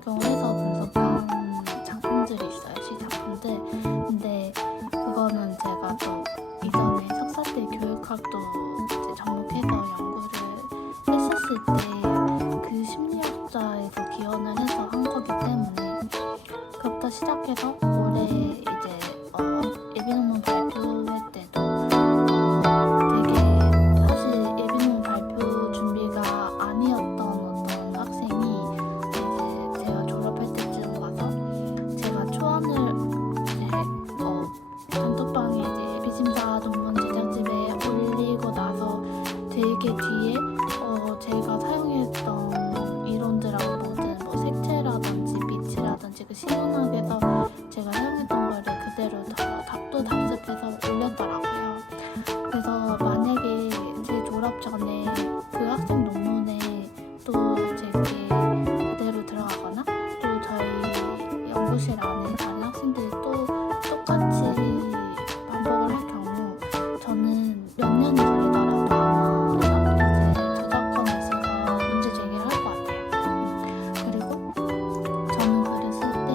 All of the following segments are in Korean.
적용을 해서 분석한 작품들이 있어요. 시작품들. 근데 그거는 제가 또 이전에 석사 때 교육학도 이제 접목해서 연구를 했었을 때 그 심리학자에서 기원을 해서 한 거기 때문에 그것부터 시작해서 올해 이제 예비 논문 발표회 때도 되게 사실 예비 논문 발표 준비가 아니었던 어떤 학생이 이제 제가 졸업할 때쯤 와서 제가 초안을 이제 단톡방에 이제 예비 심사 논문 제작집에 올리고 나서 되게 뒤에 제가 사용했던 이론들하고 모든 뭐 색채라든지 빛이라든지 그 시문학에서 제가 사용했던 거를 그대로 다 답도 답습해서 올렸더라고요. 그래서 만약에 제 졸업 전에 그 학생 논문에 또 제게 그대로 들어가거나 또 저희 연구실 안에 다른 학생들이 또 똑같이 반복을 할 경우 저는 몇 년이 걸리더라도 이제 저작권에서 문제 제기를 할 것 같아요. 그리고 저는 글을 쓸 때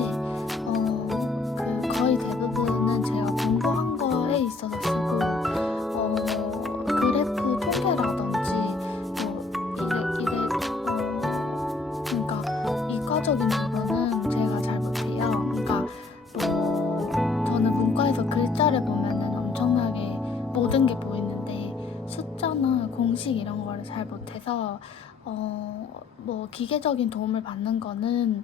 그 거의 대부분은 제가 공부한 거에 있어서 쓰고 그래프 통계라든지 그러니까 이과적인 부분은 제가 잘 못해요. 그러니까 저는 문과에서 글자를 보면은 엄청나게 모든 게 보이는데 숫자나 공식 이런 거를 잘 못해서 기계적인 도움을 받는 거는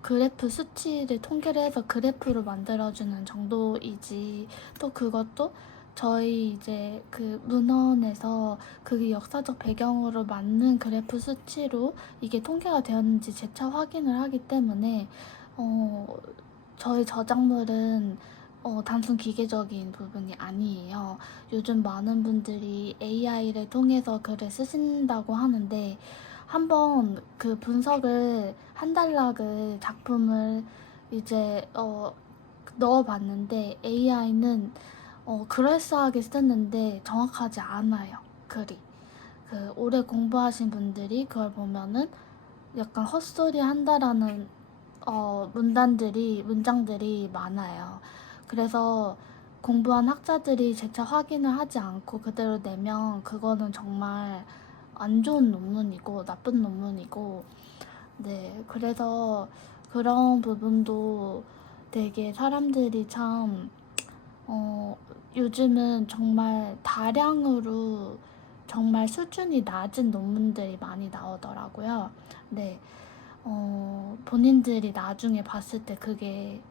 그래프 수치를 통계를 해서 그래프로 만들어주는 정도이지 또 그것도 저희 이제 그 문헌에서 그게 역사적 배경으로 맞는 그래프 수치로 이게 통계가 되었는지 재차 확인을 하기 때문에 저희 저작물은 단순 기계적인 부분이 아니에요. 요즘 많은 분들이 AI를 통해서 글을 쓰신다고 하는데 한번 그 분석을 한 단락을 작품을 이제 넣어봤는데 AI는 그럴싸하게 쓰는데 정확하지 않아요. 글이. 그 오래 공부하신 분들이 그걸 보면은 약간 헛소리 한다라는 문장들이 많아요. 그래서 공부한 학자들이 재차 확인을 하지 않고 그대로 내면 그거는 정말 안 좋은 논문이고 나쁜 논문이고 네, 그래서 그런 부분도 되게 사람들이 참 요즘은 정말 다량으로 정말 수준이 낮은 논문들이 많이 나오더라고요. 네, 본인들이 나중에 봤을 때 그게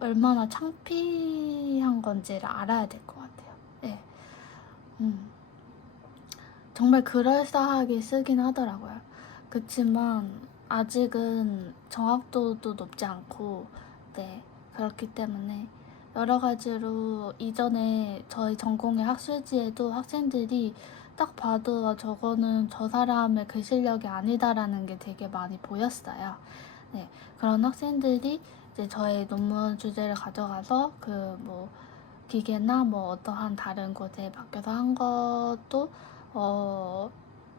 얼마나 창피한 건지를 알아야 될 것 같아요. 네. 정말 그럴싸하게 쓰긴 하더라고요. 그치만 아직은 정확도도 높지 않고 네, 그렇기 때문에 여러 가지로 이전에 저희 전공의 학술지에도 학생들이 딱 봐도 저거는 저 사람의 글 실력이 아니다라는 게 되게 많이 보였어요. 네, 그런 학생들이 이제 저의 논문 주제를 가져가서 기계나 어떠한 다른 곳에 맡겨서 한 것도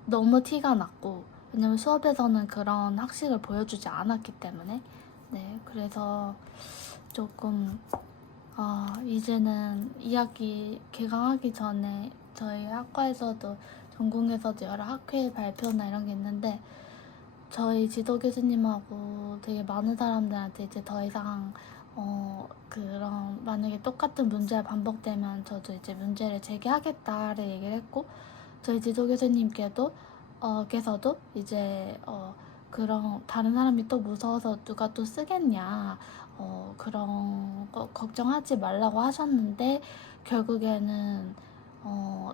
너무 티가 났고 왜냐면 수업에서는 그런 학식을 보여주지 않았기 때문에 네, 그래서 조금 이제는 2학기 개강하기 전에 저희 학과에서도 전공에서도 여러 학회 발표나 이런 게 있는데 저희 지도 교수님하고 되게 많은 사람들한테 이제 더 이상 그런 만약에 똑같은 문제가 반복되면 저도 이제 문제를 제기하겠다를 얘기를 했고 저희 지도 교수님께도 께서도 이제 그런 다른 사람이 또 무서워서 누가 또 쓰겠냐 그런 거 걱정하지 말라고 하셨는데 결국에는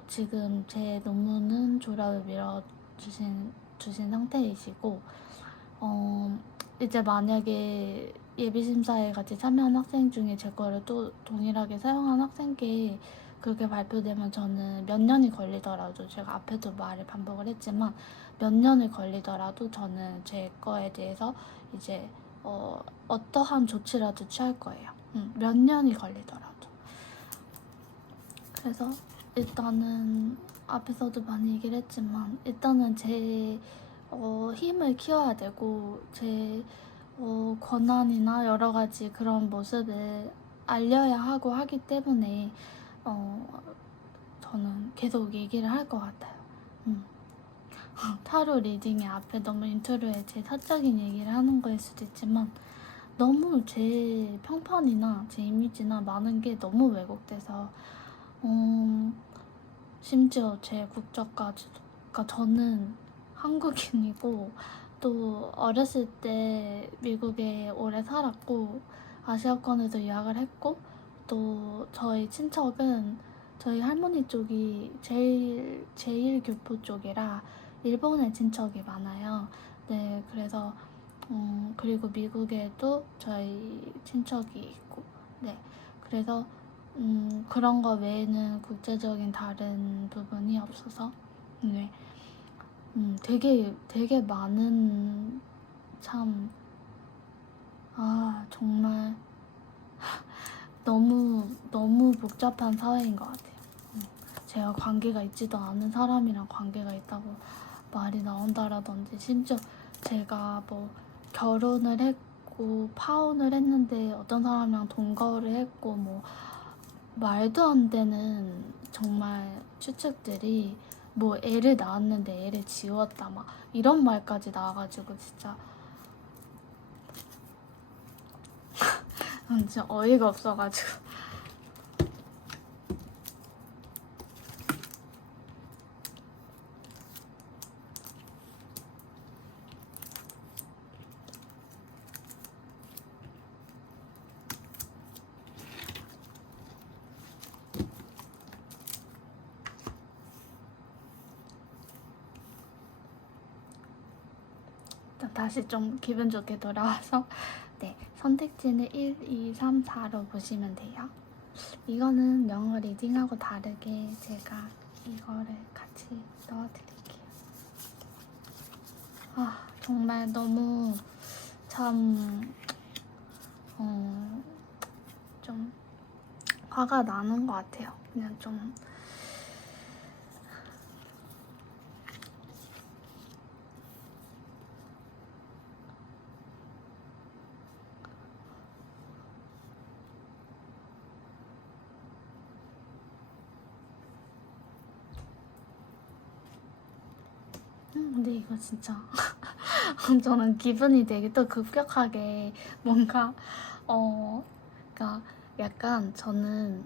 지금 제 논문은 졸업을 주신 상태이시고 이제 만약에 예비심사에 같이 참여한 학생 중에 제 거를 또 동일하게 사용한 학생께 그렇게 발표되면 저는 몇 년이 걸리더라도 제가 앞에도 말을 반복을 했지만 몇 년이 걸리더라도 저는 제 거에 대해서 이제 어떠한 조치라도 취할 거예요. 몇 년이 걸리더라도. 그래서 일단은 앞에서도 많이 얘기를 했지만 일단은 제 힘을 키워야 되고 제 권한이나 여러 가지 그런 모습을 알려야 하고 하기 때문에 저는 계속 얘기를 할 것 같아요. 타로 리딩의 앞에 너무 인트로에 제 사적인 얘기를 하는 거일 수도 있지만 너무 제 평판이나 제 이미지나 많은 게 너무 왜곡돼서 심지어 제 국적까지도, 그러니까 저는 한국인이고 또 어렸을 때 미국에 오래 살았고 아시아권에서 유학을 했고 또 저희 친척은 저희 할머니 쪽이 제일교포 쪽이라 일본에 친척이 많아요. 네, 그래서 그리고 미국에도 저희 친척이 있고, 네, 그래서 그런 거 외에는 국제적인 다른 부분이 없어서, 네, 되게 많은 참, 정말 너무 복잡한 사회인 것 같아요. 제가 관계가 있지도 않은 사람이랑 관계가 있다고 말이 나온다라든지, 심지어 제가 뭐 결혼을 했고 파혼을 했는데 어떤 사람이랑 동거를 했고 뭐 말도 안 되는 정말 추측들이, 뭐 애를 낳았는데 애를 지웠다 막 이런 말까지 나와가지고 진짜 진짜 어이가 없어가지고. 다시 좀 기분 좋게 돌아와서 네, 선택지는 1, 2, 3, 4로 보시면 돼요. 이거는 영어 리딩하고 다르게 제가 이거를 같이 넣어드릴게요. 정말 너무 참 좀 화가 나는 것 같아요. 그냥 좀 근데 이거 진짜 저는 기분이 되게 또 급격하게 뭔가 그러니까 약간 저는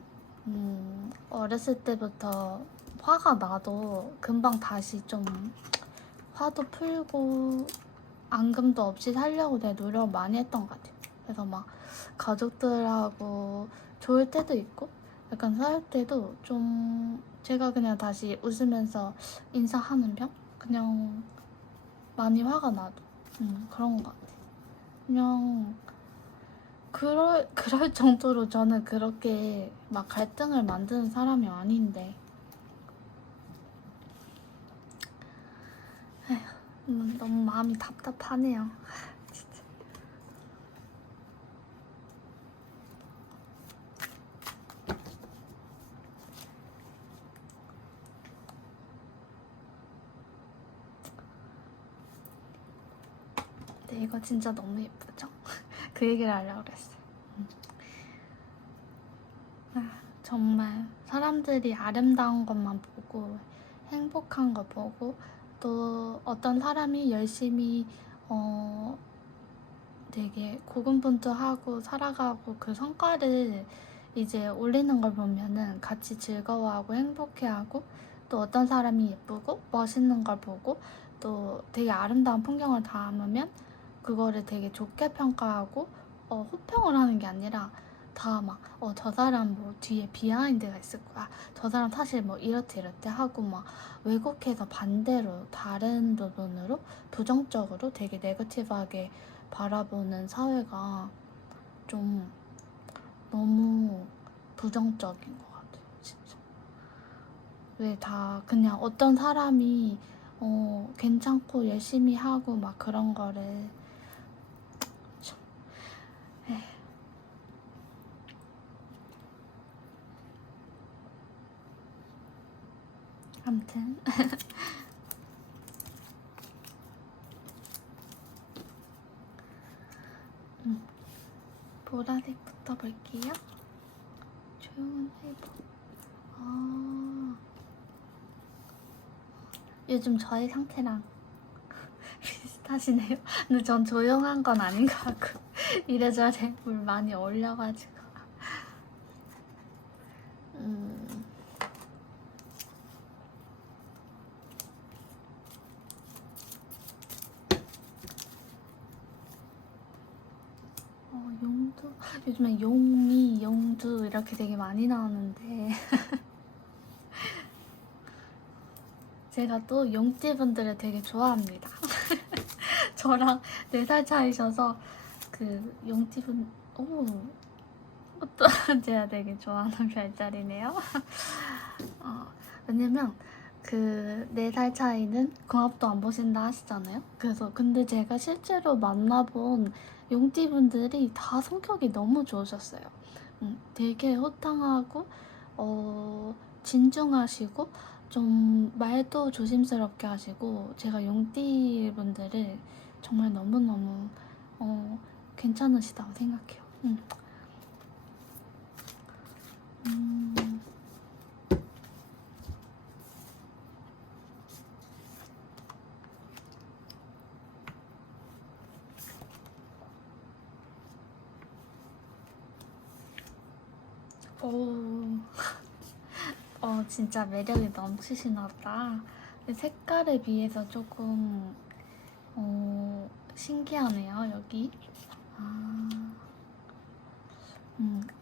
어렸을 때부터 화가 나도 금방 다시 좀 화도 풀고 앙금도 없이 살려고 되게 노력을 많이 했던 것 같아요. 그래서 막 가족들하고 좋을 때도 있고 약간 싸울 때도 좀 제가 그냥 다시 웃으면서 인사하는 편? 그냥 많이 화가 나도 그런 것 같아요. 그냥 그럴 정도로 저는 그렇게 막 갈등을 만드는 사람이 아닌데 너무 마음이 답답하네요. 진짜. 근데 이거 진짜 너무 예쁘죠? 그 얘기를 하려고 그랬어요. 정말 사람들이 아름다운 것만 보고 행복한 거 보고 또 어떤 사람이 열심히 되게 고군분투하고 살아가고 그 성과를 이제 올리는 걸 보면은 같이 즐거워하고 행복해하고, 또 어떤 사람이 예쁘고 멋있는 걸 보고 또 되게 아름다운 풍경을 담으면 그거를 되게 좋게 평가하고 호평을 하는 게 아니라 다 막 저 사람 뭐 뒤에 비하인드가 있을 거야, 저 사람 사실 뭐 이렇대 하고 막 왜곡해서 반대로 다른 부분으로 부정적으로 되게 네거티브하게 바라보는 사회가 좀 너무 부정적인 것 같아요, 진짜. 왜 다 그냥 어떤 사람이 괜찮고 열심히 하고 막 그런 거를 참, 아무튼 보라색부터 볼게요. 조용한 회복. 요즘 저의 상태랑 비슷하시네요. 근데 전 조용한 건 아닌 것 같고 이래저래 물 많이 올려가지고. 용두? 요즘에 용미, 용두 이렇게 되게 많이 나오는데 제가 또 용띠분들을 되게 좋아합니다. 저랑 4살 차이셔서 그 용띠분 또 제가 되게 좋아하는 별자리네요. 왜냐면 그 4살 차이는 궁합도 안 보신다 하시잖아요. 그래서 근데 제가 실제로 만나본 용띠분들이 다 성격이 너무 좋으셨어요. 되게 호탕하고 진중하시고 좀 말도 조심스럽게 하시고 제가 용띠분들을 정말 너무너무 괜찮으시다고 생각해요. 진짜 매력이 넘치시나 보다. 색깔에 비해서 조금 신기하네요, 여기.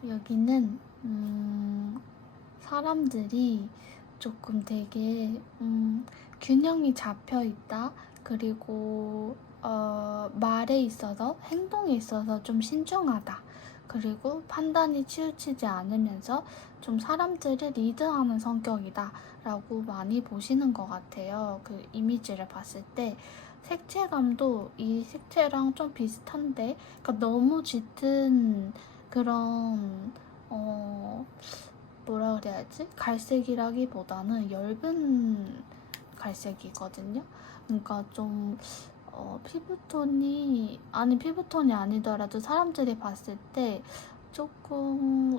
여기는 사람들이 조금 되게 균형이 잡혀 있다. 그리고 말에 있어서 행동에 있어서 좀 신중하다. 그리고 판단이 치우치지 않으면서 좀 사람들을 리드하는 성격이다 라고 많이 보시는 것 같아요. 그 이미지를 봤을 때 색채감도 이 색채랑 좀 비슷한데, 그러니까 너무 짙은 그런 뭐라 그래야지? 갈색이라기보다는 엷은 갈색이거든요. 그러니까 좀 피부톤이 아니더라도 사람들이 봤을 때 조금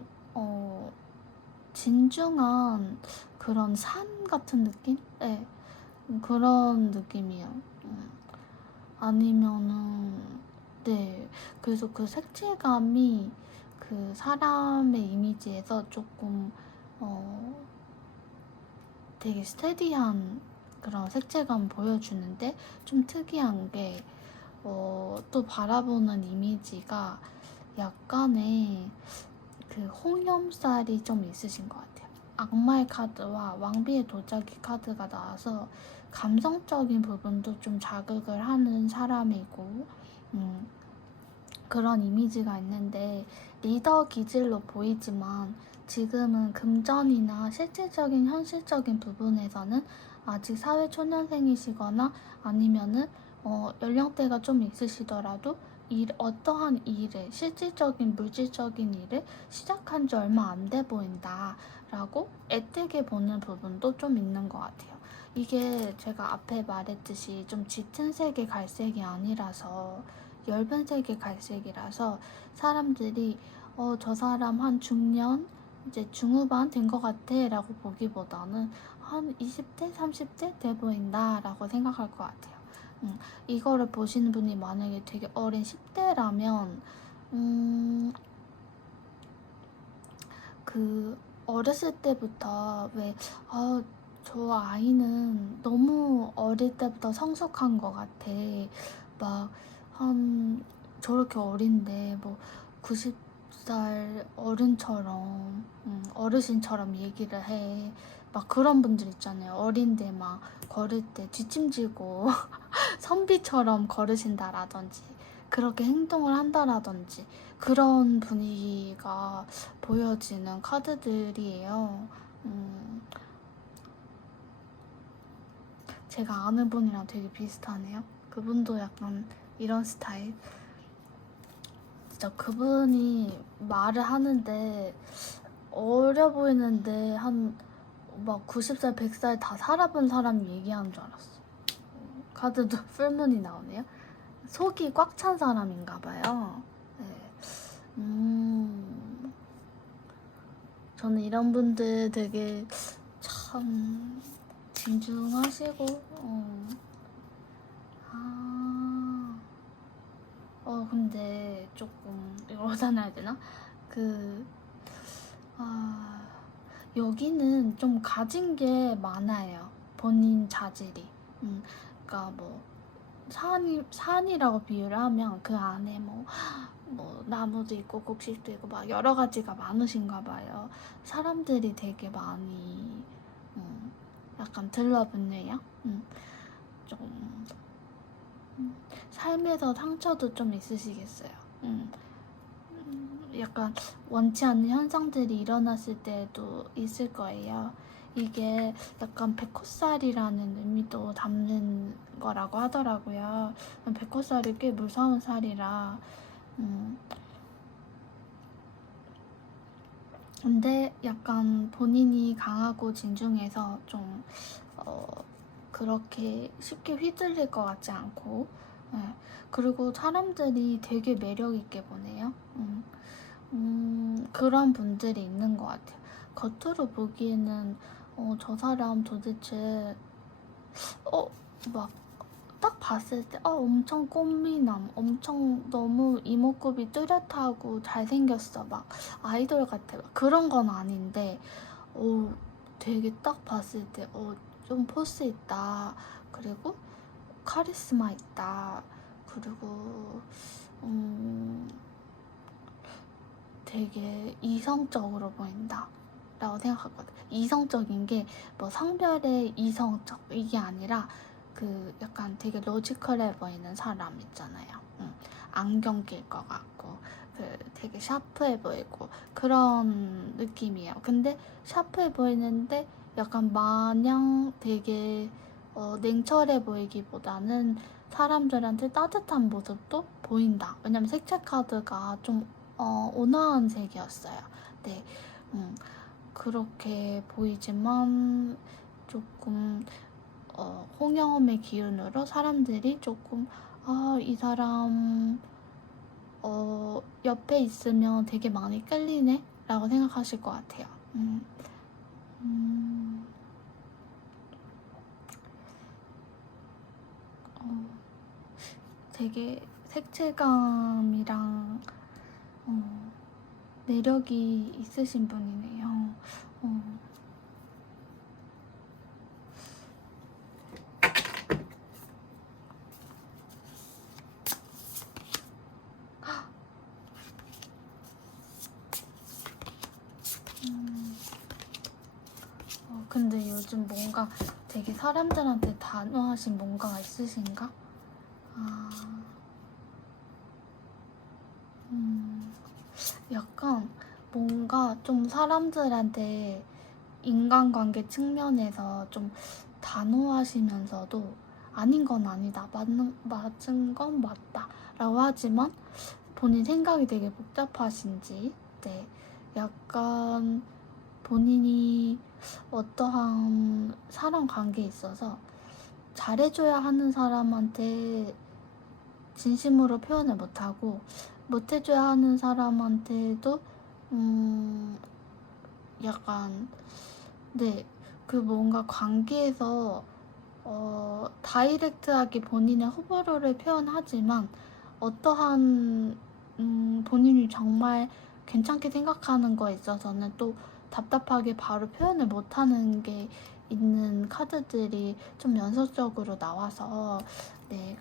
진중한 그런 산 같은 느낌? 네, 그런 느낌이에요. 아니면은 네, 그래서 그 색채감이 그 사람의 이미지에서 조금 되게 스테디한 그런 색채감 보여주는데, 좀 특이한 게 또 바라보는 이미지가 약간의 그 홍염살이 좀 있으신 것 같아요. 악마의 카드와 왕비의 도자기 카드가 나와서 감성적인 부분도 좀 자극을 하는 사람이고 그런 이미지가 있는데, 리더 기질로 보이지만 지금은 금전이나 실질적인 현실적인 부분에서는 아직 사회초년생이시거나 아니면은 연령대가 좀 있으시더라도 어떠한 일을, 실질적인 물질적인 일을 시작한 지 얼마 안 돼 보인다 라고 애뜨게 보는 부분도 좀 있는 것 같아요. 이게 제가 앞에 말했듯이 좀 짙은 색의 갈색이 아니라서 엷은 색의 갈색이라서 사람들이 저 사람 한 중년, 이제 중후반 된 것 같아 라고 보기보다는 한 20대, 30대 돼 보인다 라고 생각할 것 같아요. 이거를 보시는 분이 만약에 되게 어린 10대라면 그 어렸을 때부터 저 아이는 너무 어릴 때부터 성숙한 것 같아. 막 저렇게 어린데 뭐 90살 어른처럼 어르신처럼 얘기를 해. 막 그런 분들 있잖아요. 어린데 막 걸을 때 뒷짐지고 선비처럼 걸으신다라든지 그렇게 행동을 한다라든지 그런 분위기가 보여지는 카드들이에요. 제가 아는 분이랑 되게 비슷하네요. 그분도 약간 이런 스타일. 진짜 그분이 말을 하는데 어려 보이는데 한 막 90살, 100살 다 살아본 사람이 얘기하는 줄 알았어. 카드도 풀문이 나오네요. 속이 꽉 찬 사람인가 봐요. 저는 이런 분들 되게 참 진중하시고, 근데 조금 이걸 어디다 되나? 여기는 좀 가진 게 많아요. 본인 자질이. 그러니까 뭐 산이라고 비유를 하면 그 안에 뭐 나무도 있고 곡식도 있고 막 여러 가지가 많으신가 봐요. 사람들이 되게 많이 약간 들러붙네요. 좀 삶에서 상처도 좀 있으시겠어요. 약간 원치 않는 현상들이 일어났을 때도 있을 거예요. 이게 약간 백호살이라는 의미도 담는 거라고 하더라고요. 백호살이 꽤 무서운 살이라 근데 약간 본인이 강하고 진중해서 좀 그렇게 쉽게 휘둘릴 것 같지 않고 그리고 사람들이 되게 매력 있게 보네요. 그런 분들이 있는 것 같아요. 겉으로 보기에는 저 사람 도대체 막 딱 봤을 때 엄청 꽃미남, 엄청 너무 이목구비 뚜렷하고 잘생겼어, 막 아이돌 같아, 막 그런 건 아닌데 되게 딱 봤을 때 좀 포스 있다, 그리고 카리스마 있다, 그리고 되게 이성적으로 보인다 라고 생각하거든. 이성적인 게 뭐 성별의 이성적 이게 아니라 그 약간 되게 로지컬해 보이는 사람 있잖아요. 안경 낄 것 같고 되게 샤프해 보이고 그런 느낌이에요. 근데 샤프해 보이는데 약간 마냥 되게 냉철해 보이기보다는 사람들한테 따뜻한 모습도 보인다. 왜냐면 색채 카드가 좀 온화한 색이었어요. 네, 그렇게 보이지만 조금 홍영음의 기운으로 사람들이 조금 이 사람 옆에 있으면 되게 많이 끌리네 라고 생각하실 것 같아요. 되게 색채감이랑 매력이 있으신 분이네요. 근데 요즘 뭔가 되게 사람들한테 단호하신 뭔가가 있으신가? 약간 뭔가 좀 사람들한테 인간관계 측면에서 좀 단호하시면서도 아닌 건 아니다, 맞은 건 맞다 라고 하지만 본인 생각이 되게 복잡하신지 약간 본인이 어떠한 사람 관계에 있어서 잘해줘야 하는 사람한테 진심으로 표현을 못하고 못해줘야 하는 사람한테도 약간 그 뭔가 관계에서 다이렉트하게 본인의 호불호를 표현하지만 어떠한 본인이 정말 괜찮게 생각하는 거에 있어서는 또 답답하게 바로 표현을 못하는 게 있는 카드들이 좀 연속적으로 나와서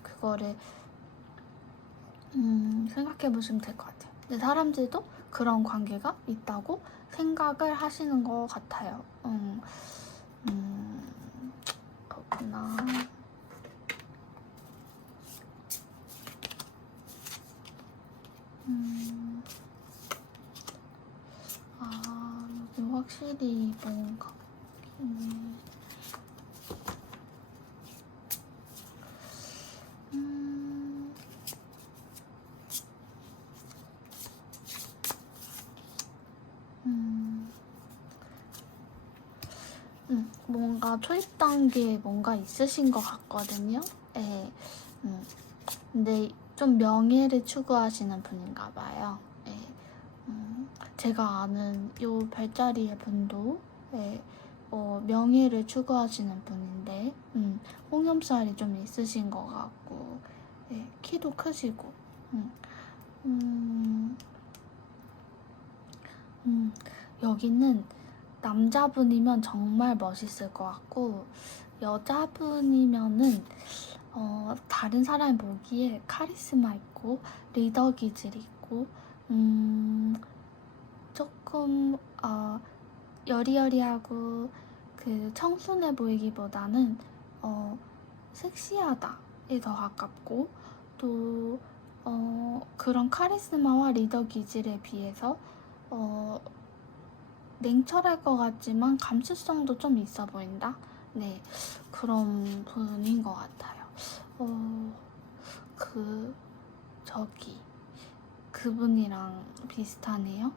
그거를 생각해 보시면 될 것 같아요. 근데 사람들도 그런 관계가 있다고 생각을 하시는 것 같아요. 그렇구나. 여기 확실히 뭔가 뭔가 초입 단계에 뭔가 있으신 것 같거든요. 네. 근데 좀 명예를 추구하시는 분인가 봐요. 네. 제가 아는 요 별자리의 분도 명예를 추구하시는 분인데 홍염살이 좀 있으신 것 같고 키도 크시고 여기는 남자분이면 정말 멋있을 것 같고 여자분이면은 다른 사람이 보기에 카리스마 있고 리더 기질이 있고 조금 여리여리하고 그 청순해 보이기보다는 섹시하다에 더 가깝고 또 그런 카리스마와 리더 기질에 비해서 냉철할 것 같지만 감수성도 좀 있어 보인다? 네, 그런 분인 것 같아요. 저기 그분이랑 비슷하네요.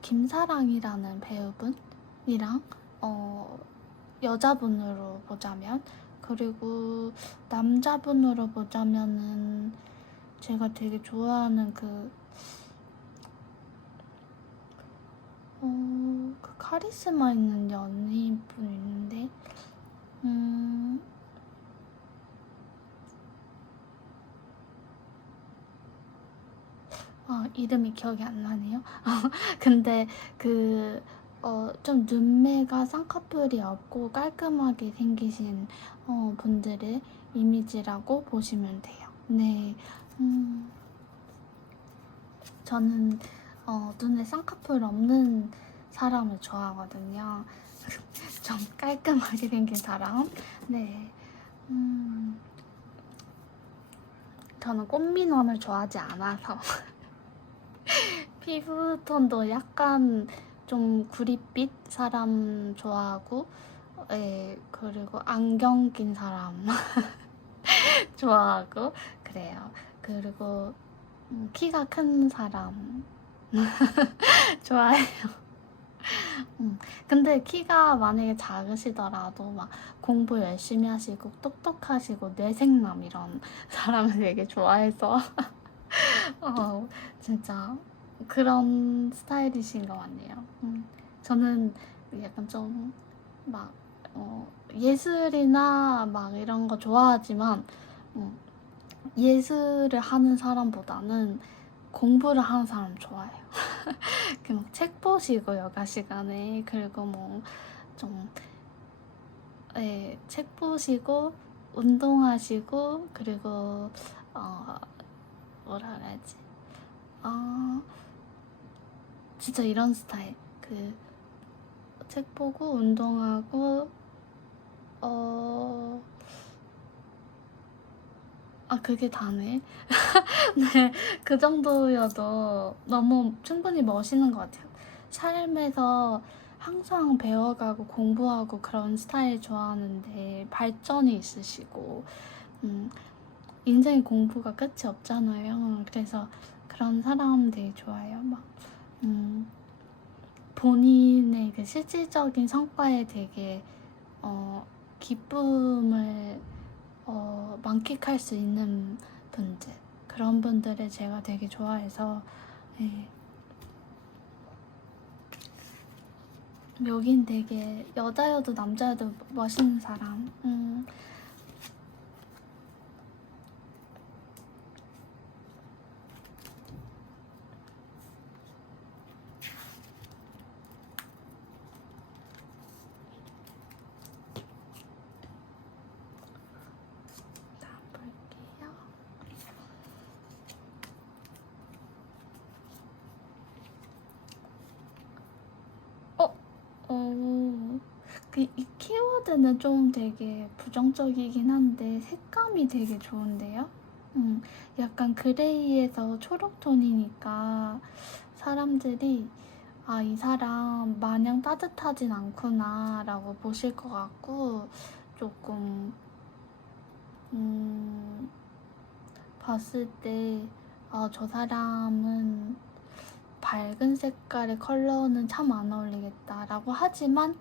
김사랑이라는 배우분이랑 여자분으로 보자면, 그리고 남자분으로 보자면은 제가 되게 좋아하는 그 카리스마 있는 연예인분 있는데 이름이 기억이 안 나네요. 근데 좀 눈매가 쌍꺼풀이 없고 깔끔하게 생기신 분들의 이미지라고 보시면 돼요. 네, 저는 눈에 쌍꺼풀 없는 사람을 좋아하거든요. 좀 깔끔하게 생긴 사람. 네, 저는 꽃미남을 좋아하지 않아서 피부톤도 약간 좀 구릿빛 사람 좋아하고, 그리고 안경 낀 사람 좋아하고 그래요. 그리고 키가 큰 사람 좋아해요. 근데 키가 만약에 작으시더라도 막 공부 열심히 하시고 똑똑하시고 뇌생남 이런 사람을 되게 좋아해서 진짜 그런 스타일이신 것 같네요. 저는 약간 좀 막 예술이나 막 이런 거 좋아하지만 예술을 하는 사람보다는 공부를 하는 사람 좋아해요. 그냥 책 보시고 여가 시간에, 그리고 뭐 좀 책 보시고 운동하시고, 그리고 뭐라 그래야지, 진짜 이런 스타일. 책 보고 운동하고 그게 다네. 네, 그 정도여도 너무 충분히 멋있는 것 같아요. 삶에서 항상 배워가고 공부하고 그런 스타일 좋아하는데 발전이 있으시고, 인생 공부가 끝이 없잖아요. 그래서 그런 사람 되게 좋아해요. 막 본인의 그 실질적인 성과에 되게 기쁨을 만끽할 수 있는 분들, 그런 분들을 제가 되게 좋아해서, 여긴 되게 여자여도 남자여도 멋있는 사람. 볼게요. 이 키워드는 좀 되게 부정적이긴 한데 색감이 되게 좋은데요? 약간 그레이에서 초록톤이니까 사람들이 이 사람 마냥 따뜻하진 않구나 라고 보실 것 같고, 조금 봤을 때 저 사람은 밝은 색깔의 컬러는 참 안 어울리겠다 라고 하지만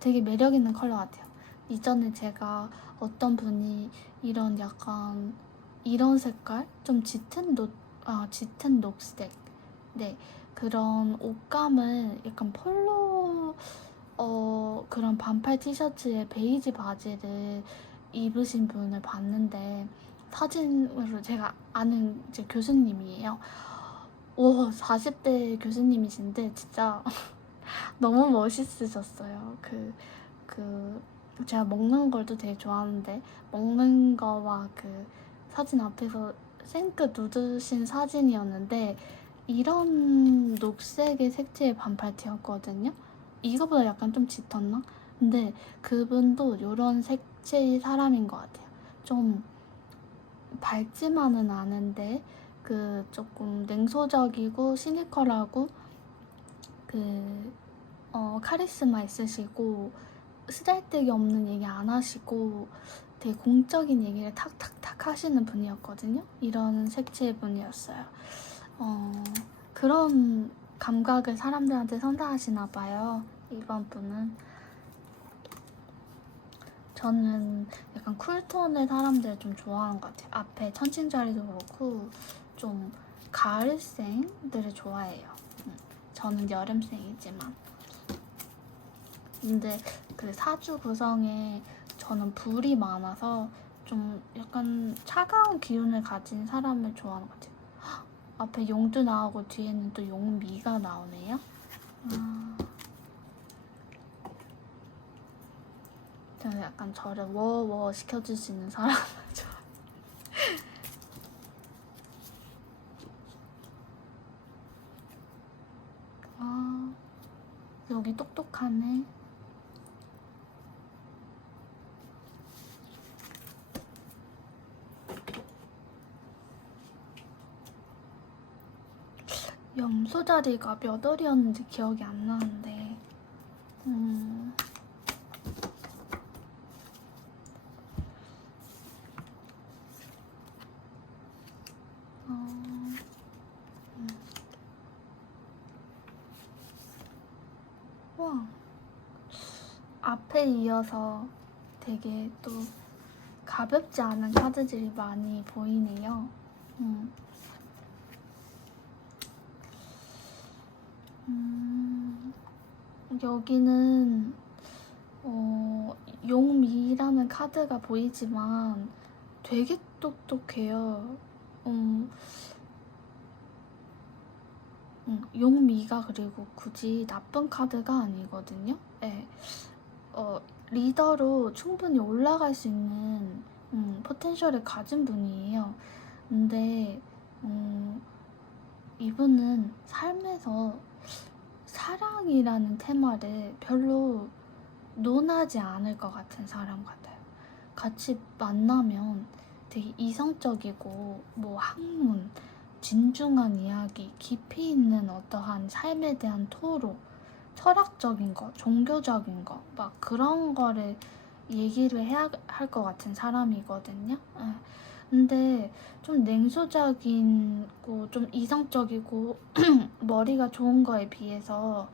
되게 매력 있는 컬러 같아요. 이전에 제가 어떤 분이 이런 약간 이런 색깔? 좀 짙은 녹색. 네, 그런 옷감을 약간 폴로 그런 반팔 티셔츠에 베이지 바지를 입으신 분을 봤는데 사진으로 제가 아는 이제 교수님이에요. 오, 40대 교수님이신데 진짜 너무 멋있으셨어요. 제가 먹는 걸도 되게 좋아하는데 먹는 거와 그 사진 앞에서 생긋 웃으신 사진이었는데 이런 녹색의 색채의 반팔티였거든요. 이거보다 약간 좀 짙었나? 근데 그분도 이런 색채의 사람인 것 같아요. 좀 밝지만은 않은데 그 조금 냉소적이고 시니컬하고 카리스마 있으시고 쓰잘데기 없는 얘기 안 하시고 되게 공적인 얘기를 탁탁탁 하시는 분이었거든요. 이런 색채의 분이었어요. 그런 감각을 사람들한테 선사하시나 봐요. 이번 분은. 저는 약간 쿨톤의 사람들을 좀 좋아하는 것 같아요. 앞에 천칭자리도 그렇고 좀 가을생들을 좋아해요. 저는 여름생이지만. 근데 그 사주 구성에 저는 불이 많아서 좀 약간 차가운 기운을 가진 사람을 좋아하는 것 같아요. 헉, 앞에 용도 나오고 뒤에는 또 용미가 나오네요. 저는 약간 저를 워워 시켜줄 수 있는 사람을 좋아해요. 여기 똑똑하네. 염소 자리가 몇 월이었는지 기억이 안 나는데 와, 앞에 이어서 되게 또 가볍지 않은 카드들이 많이 보이네요. 여기는 용미라는 카드가 보이지만 되게 똑똑해요. 용미가 그리고 굳이 나쁜 카드가 아니거든요. 네. 리더로 충분히 올라갈 수 있는 포텐셜을 가진 분이에요. 근데 이분은 삶에서 사랑이라는 테마를 별로 논하지 않을 것 같은 사람 같아요. 같이 만나면 되게 이성적이고 뭐 학문, 진중한 이야기, 깊이 있는 어떠한 삶에 대한 토로, 철학적인 거, 종교적인 거, 막 그런 거를 얘기를 해야 할 것 같은 사람이거든요. 근데 좀 냉소적이고 좀 이성적이고 머리가 좋은 거에 비해서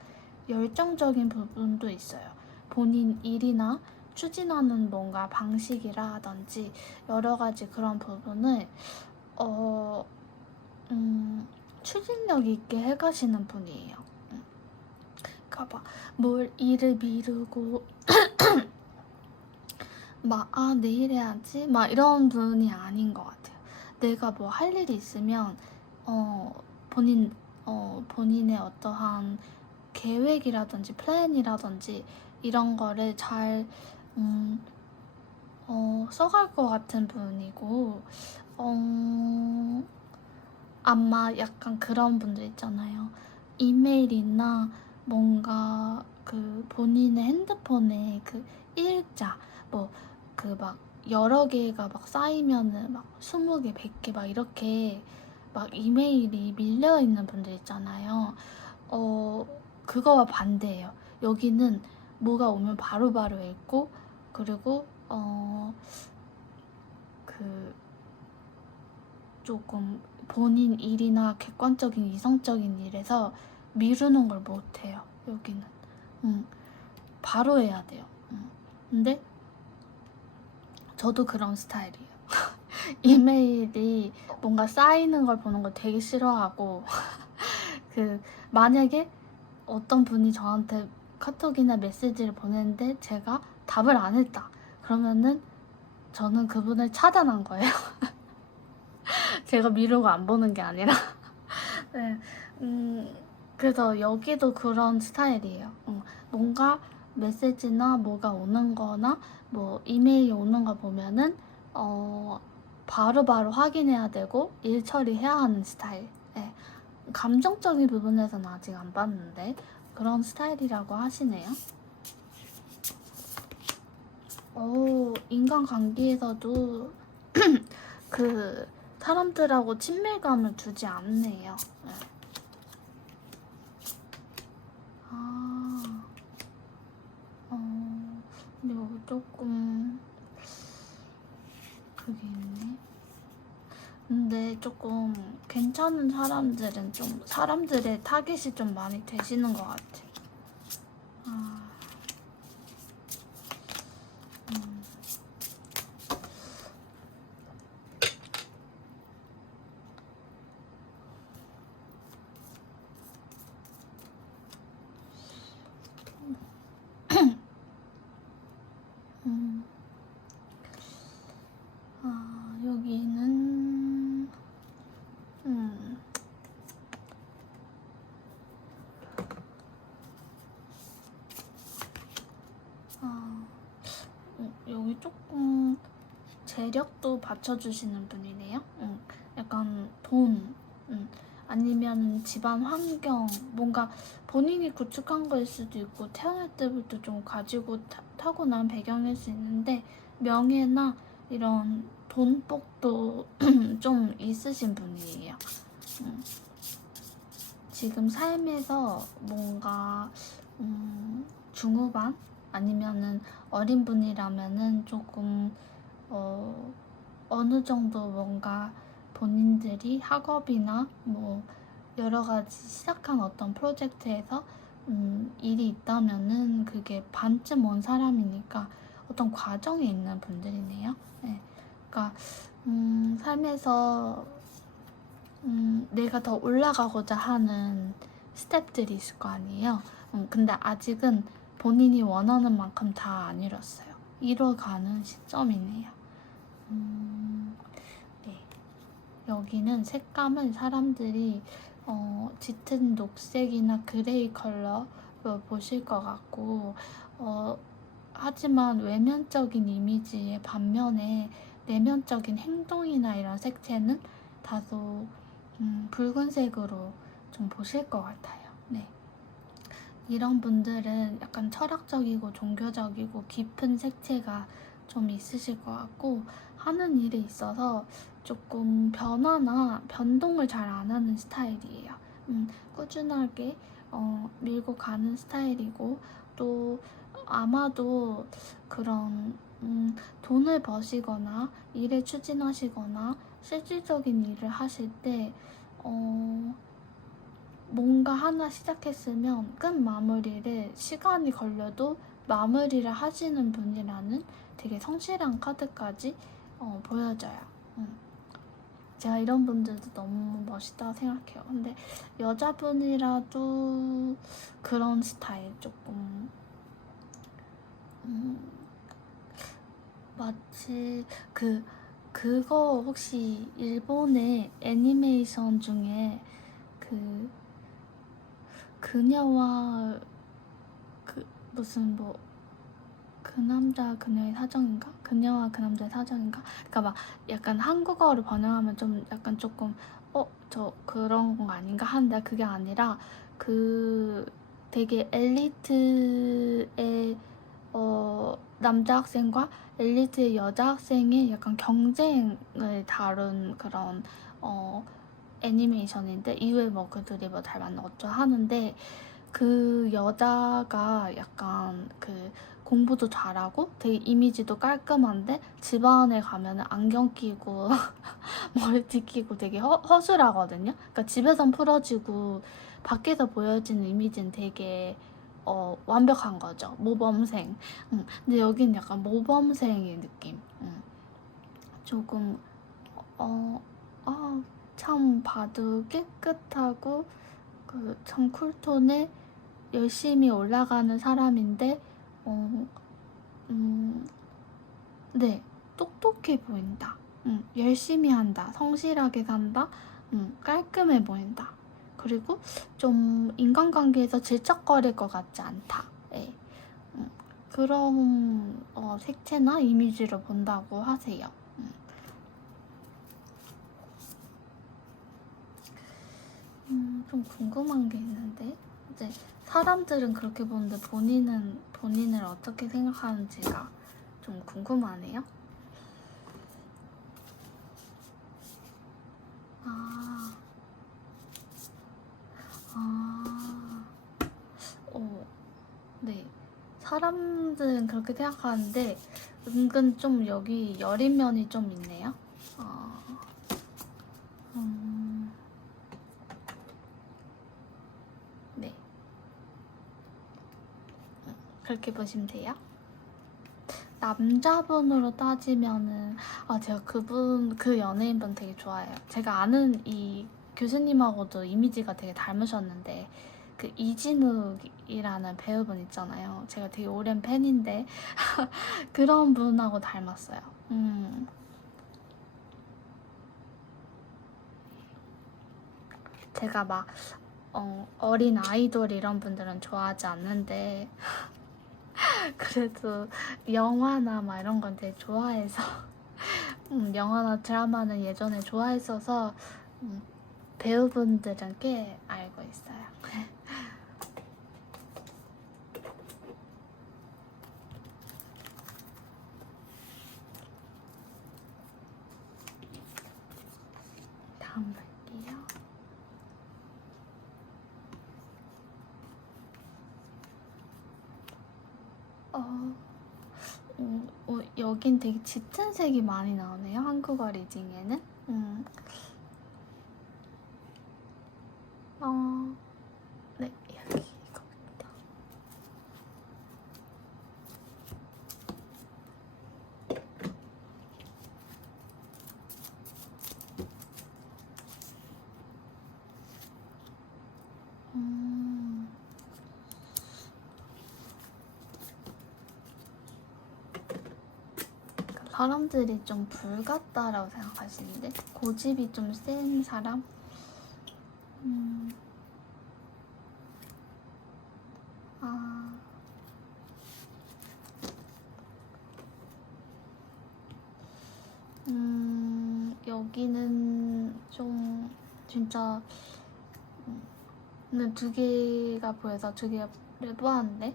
열정적인 부분도 있어요. 본인 일이나 추진하는 뭔가 방식이라든지 여러 가지 그런 부분을 추진력 있게 해가시는 분이에요. 그러니까 막 뭘 일을 미루고 막 내일 해야지 막 이런 분이 아닌 것 같아요. 내가 뭐 할 일이 있으면 본인의 어떠한 계획이라든지 플랜이라든지 이런 거를 잘 써갈 것 같은 분이고 아마 약간 그런 분들 있잖아요. 이메일이나 뭔가 그 본인의 핸드폰에 그 일자 뭐 그 막 여러 개가 막 쌓이면은 막 20개, 100개 막 이렇게 막 이메일이 밀려 있는 분들 있잖아요. 그거와 반대예요. 여기는 뭐가 오면 바로바로 읽고 그리고 그 조금 본인 일이나 객관적인 이성적인 일에서 미루는 걸 못해요. 여기는 바로 해야 돼요. 근데 저도 그런 스타일이에요. 이메일이 뭔가 쌓이는 걸 보는 걸 되게 싫어하고 만약에 어떤 분이 저한테 카톡이나 메시지를 보냈는데 제가 답을 안 했다. 그러면은 저는 그분을 차단한 거예요. 제가 미루고 안 보는 게 아니라. 네, 그래서 여기도 그런 스타일이에요. 뭔가 메시지나 뭐가 오는 거나 뭐 이메일이 오는 거 보면은 바로바로 확인해야 되고 일 처리해야 하는 스타일. 네. 감정적인 부분에서는 아직 안 봤는데 그런 스타일이라고 하시네요. 인간관계에서도 사람들하고 친밀감을 두지 않네요. 네. 근데 여기 조금 그게 있네. 근데 조금 괜찮은 사람들은 좀 사람들의 타깃이 좀 많이 되시는 것 같아. 여기는 여기 조금 재력도 받쳐주시는 분이네요. 약간 돈, 아니면 집안 환경, 뭔가 본인이 구축한 거일 수도 있고 태어날 때부터 좀 가지고 타고난 배경일 수 있는데 명예나 이런 돈복도 좀 있으신 분이에요. 지금 삶에서 뭔가 중후반? 아니면은 어린 분이라면은 조금 어느 정도 뭔가 본인들이 학업이나 뭐 여러 가지 시작한 어떤 프로젝트에서 일이 있다면은 그게 반쯤 온 사람이니까 어떤 과정에 있는 분들이네요. 네. 그러니까 삶에서 내가 더 올라가고자 하는 스텝들이 있을 거 아니에요. 근데 아직은 본인이 원하는 만큼 다 안 이뤘어요. 이뤄가는 시점이네요. 네. 여기는 색감은 사람들이 짙은 녹색이나 그레이 컬러로 보실 것 같고 하지만 외면적인 이미지의 반면에 내면적인 행동이나 이런 색채는 다소 붉은색으로 좀 보실 것 같아요. 네. 이런 분들은 약간 철학적이고 종교적이고 깊은 색채가 좀 있으실 것 같고 하는 일에 있어서 조금 변화나 변동을 잘 안 하는 스타일이에요. 꾸준하게 밀고 가는 스타일이고 또 아마도 그런 돈을 버시거나 일을 추진하시거나 실질적인 일을 하실 때 뭔가 하나 시작했으면 끝 마무리를 시간이 걸려도 마무리를 하시는 분이라는 되게 성실한 카드까지 보여져요. 제가 이런 분들도 너무 멋있다고 생각해요. 근데 여자분이라도 그런 스타일 조금 마치 그거 혹시 일본의 애니메이션 중에 그녀와 무슨 뭐 그 남자 그녀의 사정인가? 그녀와 그 남자의 사정인가? 그러니까 막 약간 한국어로 번역하면 좀 약간 조금 저 그런 거 아닌가 하는데 그게 아니라 되게 엘리트의 남자 학생과 엘리트의 여자 학생의 약간 경쟁을 다룬 그런 애니메이션인데 이후에 뭐 그들이 뭐 닮았나 어쩌 하는데 그 여자가 약간 공부도 잘하고 되게 이미지도 깔끔한데 집안에 가면은 안경 끼고 머리띠 끼고 되게 허술하거든요. 그러니까 집에선 풀어지고 밖에서 보여지는 이미지는 되게 완벽한 거죠. 모범생. 근데 여기는 약간 모범생의 느낌. 조금 참 봐도 깨끗하고 참 쿨톤에 열심히 올라가는 사람인데 네, 똑똑해 보인다. 열심히 한다. 성실하게 산다. 깔끔해 보인다. 그리고 좀 인간관계에서 질척거릴 것 같지 않다. 예. 그런 색채나 이미지로 본다고 하세요. 좀 궁금한 게 있는데 이제 사람들은 그렇게 보는데 본인을 어떻게 생각하는지가 좀 궁금하네요. 네. 사람들은 그렇게 생각하는데 은근 좀 여기 여린 면이 좀 있네요. 네. 그렇게 보시면 돼요. 남자분으로 따지면은 제가 그 연예인분 되게 좋아해요. 제가 아는 이 교수님하고도 이미지가 되게 닮으셨는데 그 이진욱이라는 배우분 있잖아요. 제가 되게 오랜 팬인데 그런 분하고 닮았어요. 제가 막 어린 아이돌 이런 분들은 좋아하지 않는데 그래도 영화나 막 이런 건 되게 좋아해서 영화나 드라마는 예전에 좋아했어서 배우분들은 꽤 알고 있어요. 다음 볼게요. 여긴 되게 짙은 색이 많이 나오네요. 한국어 리딩에는. 네, 여기 이거부터. 사람들이 좀 불같다라고 생각하시는데 고집이 좀 센 사람? 여기는 좀 진짜 두 개가 보여서 두 개를 보았는데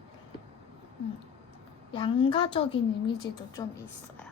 양가적인 이미지도 좀 있어요.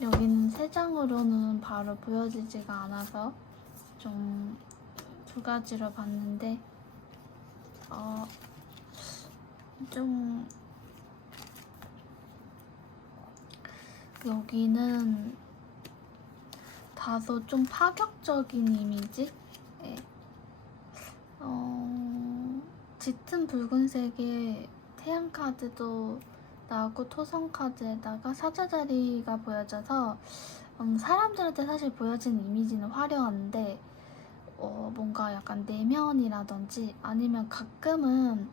여기는 세 장으로는 바로 보여지지가 않아서 좀 두 가지로 봤는데 좀 여기는 다소 좀 파격적인 이미지? 네. 짙은 붉은색의 태양 카드도 나오고 토성 카드에다가 사자자리가 보여져서 사람들한테 사실 보여지는 이미지는 화려한데 뭔가 약간 내면이라든지 아니면 가끔은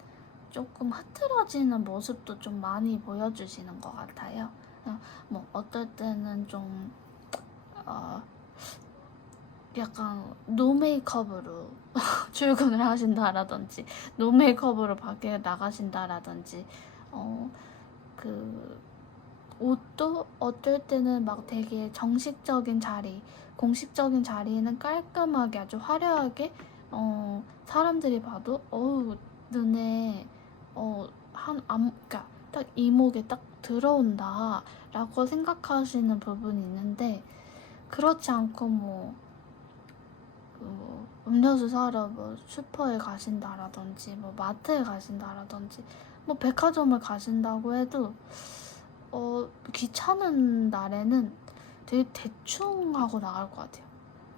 조금 흐트러지는 모습도 좀 많이 보여주시는 것 같아요. 뭐 어떨 때는 좀 약간 노 메이크업으로 출근을 하신다라든지 노 메이크업으로 밖에 나가신다라든지 그 옷도 어떨 때는 막 되게 정식적인 자리, 공식적인 자리에는 깔끔하게 아주 화려하게 사람들이 봐도 눈에 그러니까 딱 이목에 딱 들어온다 라고 생각하시는 부분이 있는데, 그렇지 않고 음료수 사러 슈퍼에 가신다라든지 마트에 가신다라든지 백화점을 가신다고 해도 귀찮은 날에는 되게 대충 하고 나갈 것 같아요.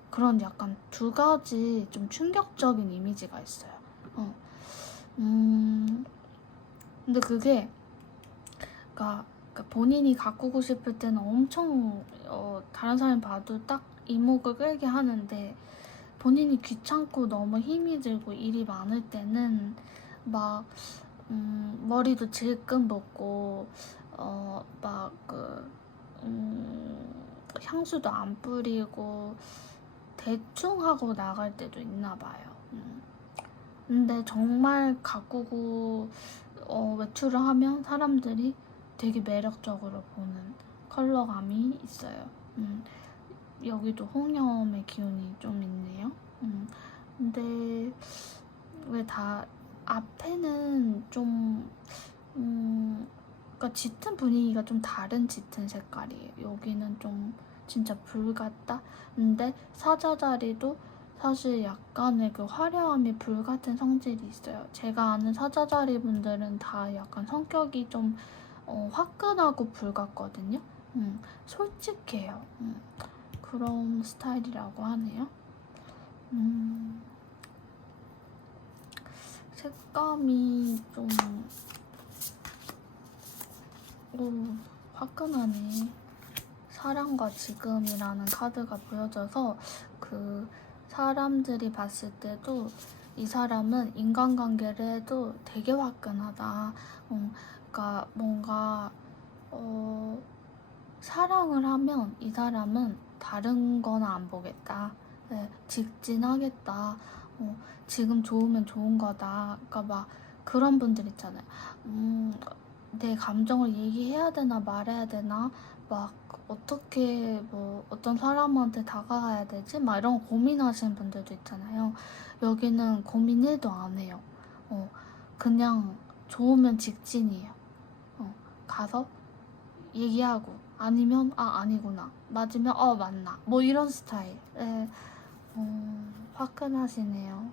그런 약간 두 가지 좀 충격적인 이미지가 있어요. 근데 그게 그러니까 본인이 가꾸고 싶을 때는 엄청 다른 사람이 봐도 딱 이목을 끌게 하는데, 본인이 귀찮고 너무 힘이 들고 일이 많을 때는 머리도 질끈 볶고 향수도 안 뿌리고 대충 하고 나갈 때도 있나 봐요. 근데 정말 가꾸고 외출을 하면 사람들이 되게 매력적으로 보는 컬러감이 있어요. 여기도 홍염의 기운이 좀 있네요. 근데 왜 다 앞에는 좀 그러니까 짙은 분위기가 좀 다른 짙은 색깔이에요. 여기는 좀 진짜 불 같다. 근데 사자 자리도 사실 약간의 그 화려함이 불 같은 성질이 있어요. 제가 아는 사자 자리 분들은 다 약간 성격이 좀 화끈하고 불 같거든요. 솔직해요. 그런 스타일이라고 하네요. 색감이 좀 화끈하네. 사랑과 지금이라는 카드가 보여져서 그 사람들이 봤을 때도 이 사람은 인간관계를 해도 되게 화끈하다. 그러니까 뭔가 사랑을 하면 이 사람은 다른 거나 안 보겠다. 네, 직진하겠다. 지금 좋으면 좋은 거다. 그러니까 그런 분들 있잖아요. 내 감정을 얘기해야 되나 말해야 되나, 어떻게 어떤 사람한테 다가가야 되지? 이런 고민하시는 분들도 있잖아요. 여기는 고민 1도 안 해요. 그냥 좋으면 직진이에요. 가서 얘기하고, 아니면 아니구나, 맞으면 맞나, 이런 스타일. 네. 화끈하시네요.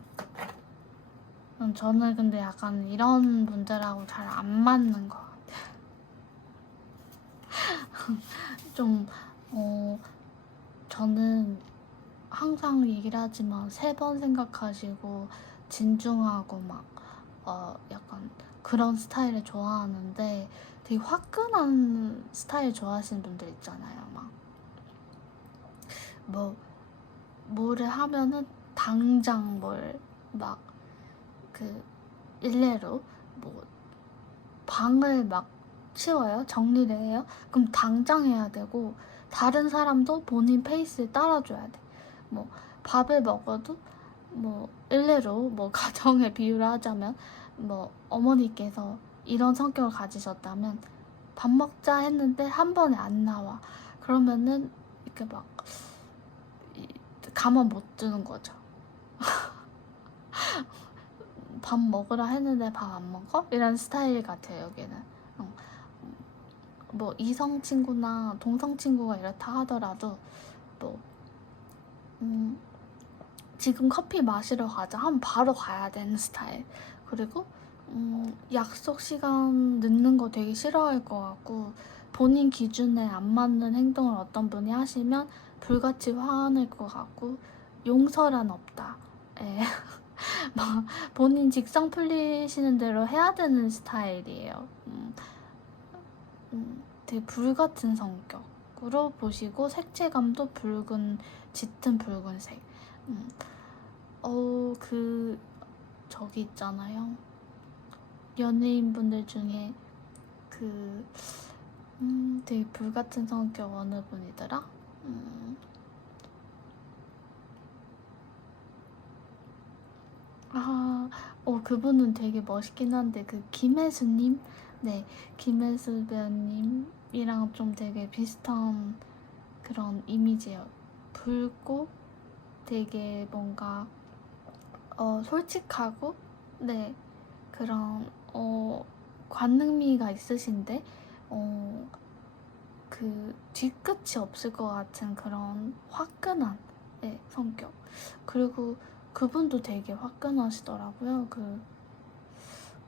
저는 근데 약간 이런 분들하고 잘 안 맞는 것 같아요. 좀 저는 항상 얘기를 하지만 3번 생각하시고 진중하고 약간 그런 스타일을 좋아하는데, 되게 화끈한 스타일 좋아하시는 분들 있잖아요. 뭐를 하면은 당장 일례로 방을 치워요? 정리를 해요? 그럼 당장 해야 되고, 다른 사람도 본인 페이스에 따라줘야 돼. 밥을 먹어도 일례로 가정의 비유를 하자면 어머니께서 이런 성격을 가지셨다면 밥 먹자 했는데 한 번에 안 나와. 그러면은 이렇게 가만 못 두는 거죠. 밥 먹으라 했는데 밥 안 먹어? 이런 스타일 같아요, 여기는. 이성 친구나 동성 친구가 이렇다 하더라도 지금 커피 마시러 가자 하면 바로 가야 되는 스타일. 그리고 약속 시간 늦는 거 되게 싫어할 것 같고, 본인 기준에 안 맞는 행동을 어떤 분이 하시면 불같이 화낼 것 같고, 용서란 없다. 예. 본인 직성 풀리시는 대로 해야 되는 스타일이에요. 되게 불같은 성격으로 보시고, 색채감도 짙은 붉은색. 저기 있잖아요. 연예인분들 중에 되게 불같은 성격 어느 분이더라? 그분은 되게 멋있긴 한데, 김혜수님? 네, 김혜수 배우님이랑 좀 되게 비슷한 그런 이미지예요. 붉고 되게 뭔가 솔직하고 네 그런 관능미가 있으신데 그 뒤끝이 없을 것 같은 그런 화끈한 네, 성격. 그리고 그분도 되게 화끈하시더라고요. 그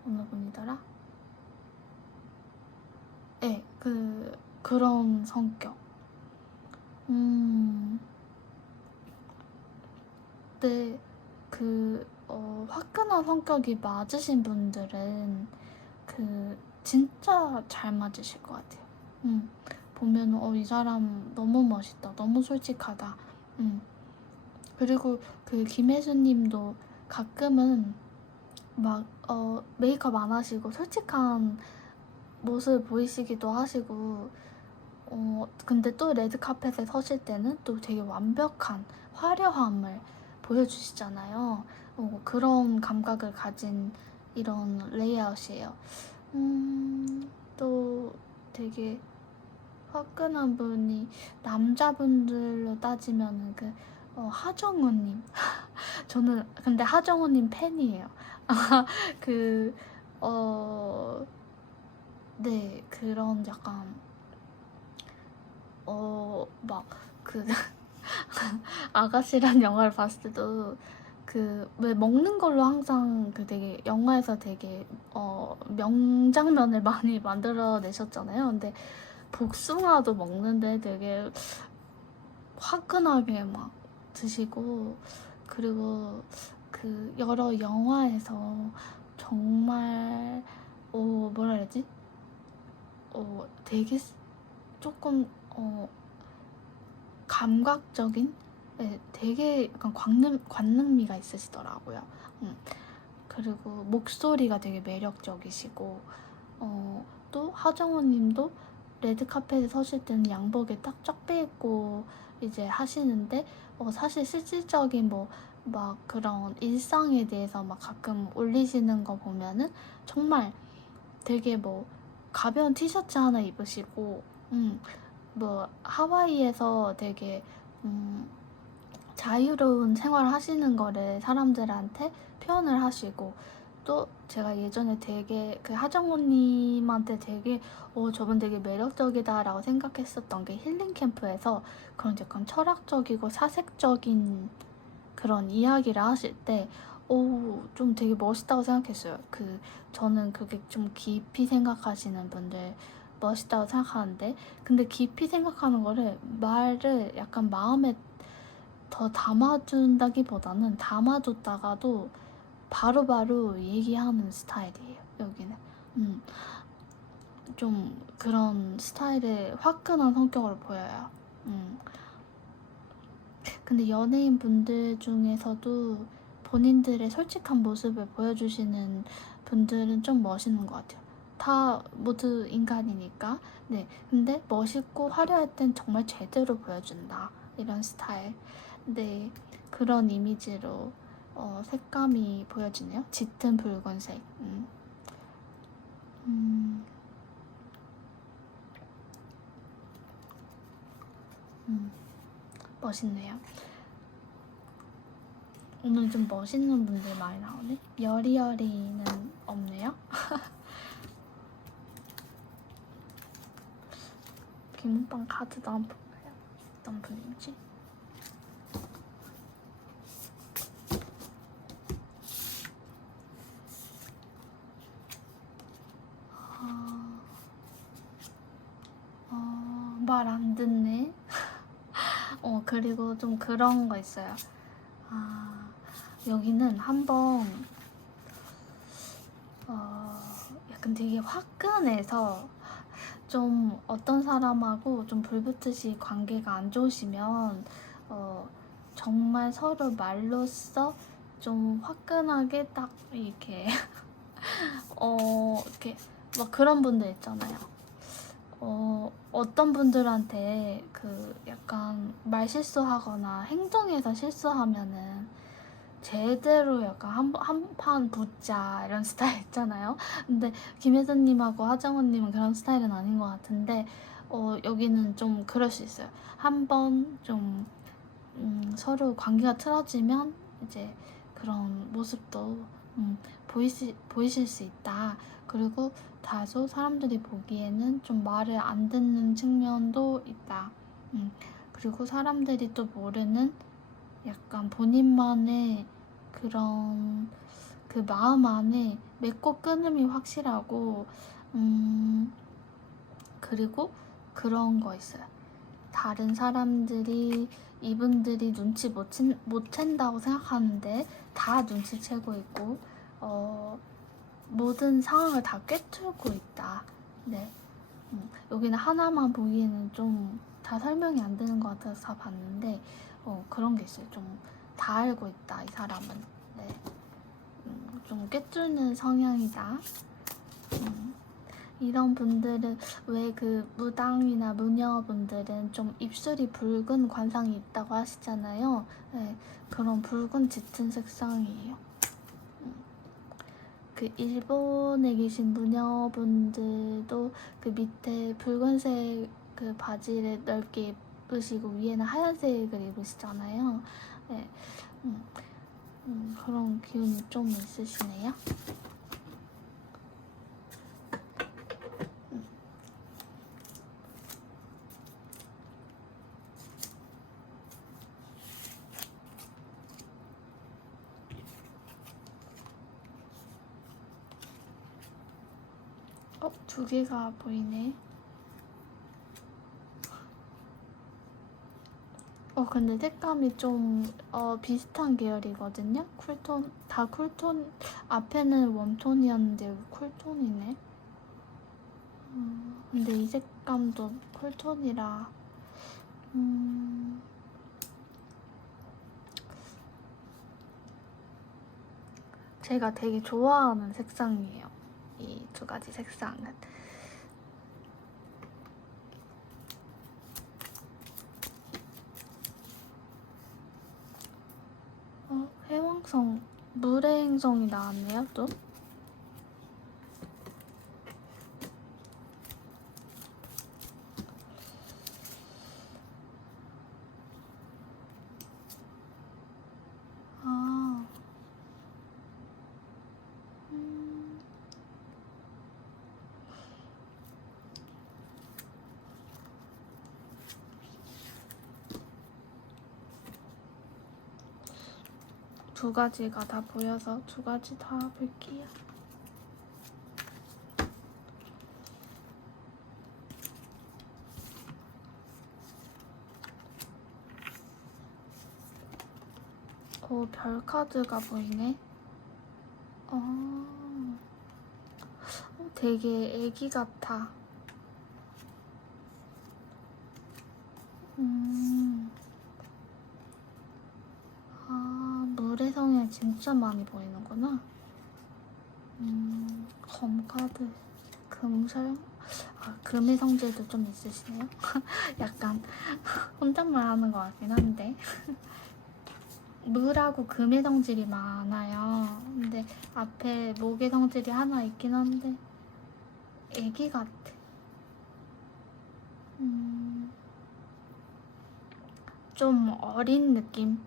어느 분이더라? 네, 그런 성격. 네, 화끈한 성격이 맞으신 분들은 진짜 잘 맞으실 것 같아요. 보면 이 사람 너무 멋있다, 너무 솔직하다. 그리고 김혜수님도 가끔은 막 메이크업 안 하시고 솔직한 모습 보이시기도 하시고 근데 또 레드카펫에 서실 때는 또 되게 완벽한 화려함을 보여주시잖아요. 그런 감각을 가진 이런 레이아웃이에요. 또 되게 화끈한 분이 남자분들로 따지면은 하정우님. 저는 근데 하정우님 팬이에요. 네, 그런 약간 막 아가씨란 영화를 봤을 때도 왜 먹는 걸로 항상 되게 영화에서 되게 명장면을 많이 만들어내셨잖아요. 근데 복숭아도 먹는데 되게 화끈하게 막 드시고, 그리고 여러 영화에서 정말 뭐라 해야지? 되게 조금 감각적인 되게 약간 관능미가 있으시더라고요. 그리고 목소리가 되게 매력적이시고 또 하정우님도 레드카펫에 서실 때는 양복에 딱 쫙 빼입고 이제 하시는데 사실 실질적인 막 그런 일상에 대해서 막 가끔 올리시는 거 보면은 정말 되게 가벼운 티셔츠 하나 입으시고 하와이에서 되게 자유로운 생활을 하시는 거를 사람들한테 표현을 하시고, 또 제가 예전에 되게 하정우님한테 되게 저분 되게 매력적이다 라고 생각했었던 게 힐링 캠프에서 그런 약간 철학적이고 사색적인 그런 이야기를 하실 때 좀 되게 멋있다고 생각했어요. 저는 그게 좀 깊이 생각하시는 분들 멋있다고 생각하는데, 근데 깊이 생각하는 거를 말을 약간 마음에 더 담아준다기보다는 담아줬다가도 바로바로 얘기하는 스타일이에요, 여기는. 좀 그런 스타일의 화끈한 성격을 보여요. 근데 연예인 분들 중에서도 본인들의 솔직한 모습을 보여주시는 분들은 좀 멋있는 것 같아요. 다 모두 인간이니까. 네. 근데 멋있고 화려할 땐 정말 제대로 보여준다. 이런 스타일. 네. 그런 이미지로 색감이 보여지네요. 짙은 붉은색. 멋있네요. 오늘 좀 멋있는 분들 많이 나오네. 여리여리는 없네요. 김은빵 카드도 안 뽑아요. 어떤 분인지. 말 안 듣네. 그리고 좀 그런 거 있어요. 여기는 한번 약간 되게 화끈해서 좀 어떤 사람하고 좀 불붙으시 관계가 안 좋으시면 정말 서로 말로써 좀 화끈하게 딱 이렇게 이렇게 막 그런 분들 있잖아요. 어떤 분들한테 약간 말 실수하거나 행동에서 실수하면은 제대로 약간 한 판 붙자 이런 스타일 있잖아요. 근데 김혜선님하고 하정우님은 그런 스타일은 아닌 것 같은데 여기는 좀 그럴 수 있어요. 한번 좀 서로 관계가 틀어지면 이제 그런 모습도 보이실 수 있다. 그리고 다소 사람들이 보기에는 좀 말을 안 듣는 측면도 있다. 그리고 사람들이 또 모르는 약간 본인만의 그런 그 마음 안에 맺고 끊음이 확실하고 그리고 그런 거 있어요. 다른 사람들이 이분들이 눈치 못 챈다고 생각하는데 다 눈치채고 있고 모든 상황을 다 꿰뚫고 있다. 네. 여기는 하나만 보기에는 좀 다 설명이 안 되는 것 같아서 다 봤는데 그런 게 있어요. 좀 다 알고 있다, 이 사람은. 네. 좀 꿰뚫는 성향이다. 이런 분들은 왜 그 무당이나 무녀분들은 좀 입술이 붉은 관상이 있다고 하시잖아요. 네, 그런 붉은 짙은 색상이에요. 그 일본에 계신 무녀분들도 그 밑에 붉은색 그 바지를 넓게 입으시고 위에는 하얀색을 입으시잖아요. 네, 그런 기운이 좀 있으시네요. 두 개가 보이네. 근데 색감이 좀 비슷한 계열이거든요. 쿨톤, 다 쿨톤, 앞에는 웜톤이었는데 쿨톤이네. 근데 이 색감도 쿨톤이라 제가 되게 좋아하는 색상이에요. 이 두 가지 색상은. 해왕성, 물의 행성이 나왔네요, 또. 아, 두 가지가 다 보여서 두 가지 다 볼게요. 별 카드가 보이네. 되게 애기 같아. 물의 성향이 진짜 많이 보이는구나. 검 카드, 금설, 금의 성질도 좀 있으시네요. 약간 혼잣말 하는 것 같긴 한데. 물하고 금의 성질이 많아요. 근데 앞에 목의 성질이 하나 있긴 한데 애기 같아. 좀 어린 느낌?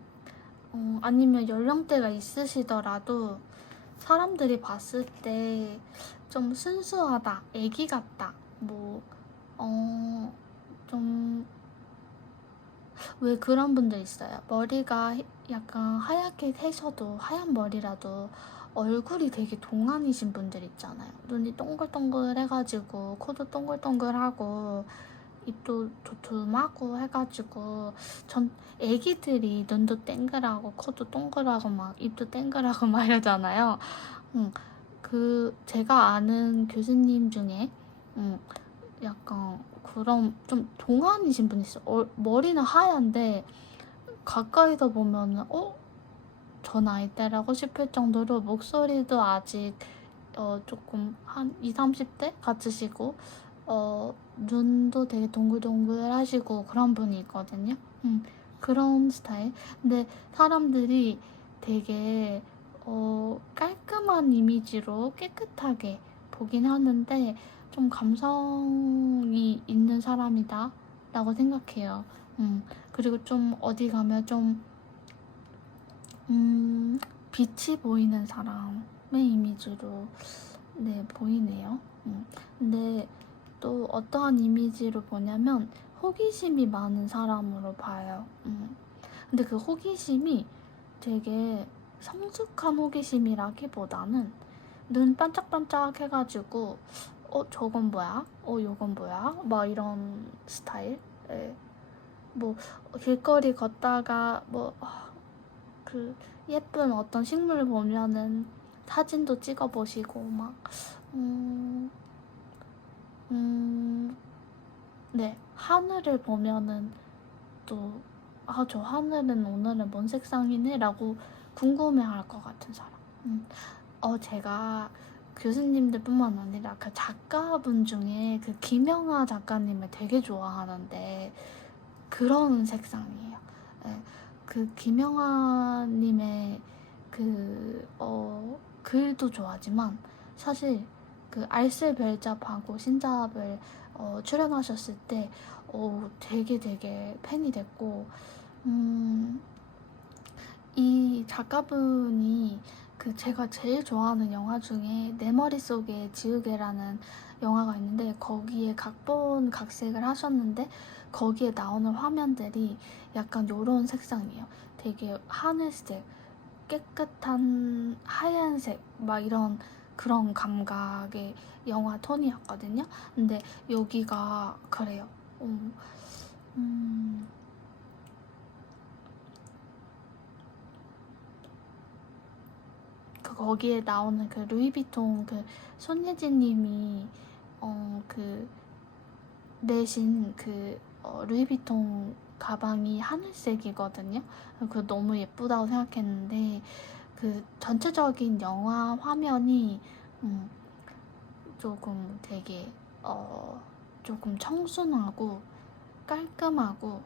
아니면 연령대가 있으시더라도 사람들이 봤을 때 좀 순수하다, 애기 같다, 좀 왜 그런 분들 있어요. 머리가 약간 하얗게 새셔도 하얀 머리라도 얼굴이 되게 동안이신 분들 있잖아요. 눈이 동글동글해가지고 코도 동글동글하고 입도 도톰하고 해가지고 전 애기들이 눈도 땡글하고 코도 동글하고 막 입도 땡글하고 막 이러잖아요. 제가 아는 교수님 중에 약간 그런 좀 동안이신 분이 있어요. 머리는 하얀데 가까이서 보면은 저 나이대라고 싶을 정도로 목소리도 아직 조금 한 20, 30대 같으시고 눈도 되게 동글동글 하시고 그런 분이 있거든요. 그런 스타일. 근데 사람들이 되게 깔끔한 이미지로 깨끗하게 보긴 하는데 좀 감성이 있는 사람이다 라고 생각해요. 그리고 좀 어디 가면 좀 빛이 보이는 사람의 이미지로 네 보이네요. 근데 또 어떠한 이미지로 보냐면 호기심이 많은 사람으로 봐요. 근데 그 호기심이 되게 성숙한 호기심이라기보다는 눈 반짝반짝 해가지고 저건 뭐야? 요건 뭐야? 막 이런 스타일? 예. 뭐 길거리 걷다가 뭐 그 예쁜 어떤 식물 보면은 사진도 찍어보시고 막 네, 하늘을 보면은 또 저 하늘은 오늘은 뭔 색상이네? 라고 궁금해할 것 같은 사람. 제가 교수님들 뿐만 아니라 그 작가분 중에 그 김영하 작가님을 되게 좋아하는데 그런 색상이에요. 네, 그 김영하님의 그 글도 좋아하지만 사실 그 알쓸별잡하고 신잡을 출연하셨을 때 되게 팬이 됐고 이 작가분이 그 제가 제일 좋아하는 영화 중에 내 머릿속에 지우개라는 영화가 있는데 거기에 각본 각색을 하셨는데 거기에 나오는 화면들이 약간 요런 색상이에요. 되게 하늘색, 깨끗한 하얀색 막 이런 그런 감각의 영화 톤이었거든요. 근데 여기가 그래요. 거기에 나오는 그 루이비통 그 손예진님이 그 내신 그 루이비통 가방이 하늘색이거든요. 그 너무 예쁘다고 생각했는데 그 전체적인 영화 화면이 조금 되게 조금 청순하고 깔끔하고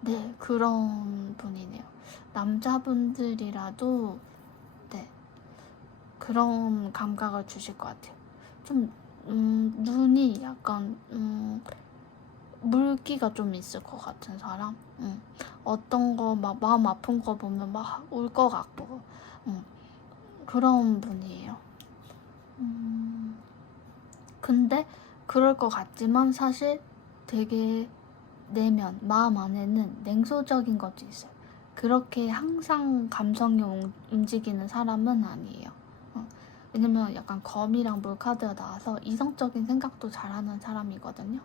네, 그런 분이네요. 남자분들이라도 네, 그런 감각을 주실 것 같아요. 좀 눈이 약간 물기가 좀 있을 것 같은 사람. 어떤 거 막 마음 아픈 거 보면 막 울 것 같고 그런 분이에요. 근데 그럴 것 같지만 사실 되게 내면 마음 안에는 냉소적인 것도 있어요. 그렇게 항상 감성이 움직이는 사람은 아니에요. 왜냐면 약간 검이랑 물카드가 나와서 이성적인 생각도 잘하는 사람이거든요.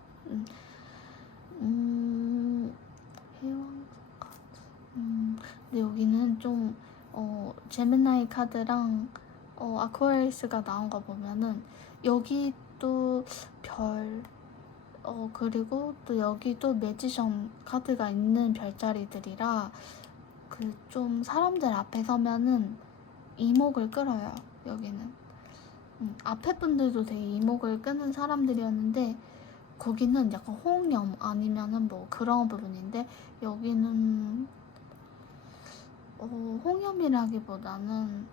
해왕 카드. 근데 여기는 좀 제미나이 카드랑 아쿠아리스가 나온 거 보면은 여기 또 별 그리고 또 여기도 매지션 카드가 있는 별자리들이라 그 좀 사람들 앞에 서면은 이목을 끌어요. 여기는 앞에 분들도 되게 이목을 끄는 사람들이었는데 거기는 약간 홍염 아니면은 뭐 그런 부분인데 여기는 홍염이라기보다는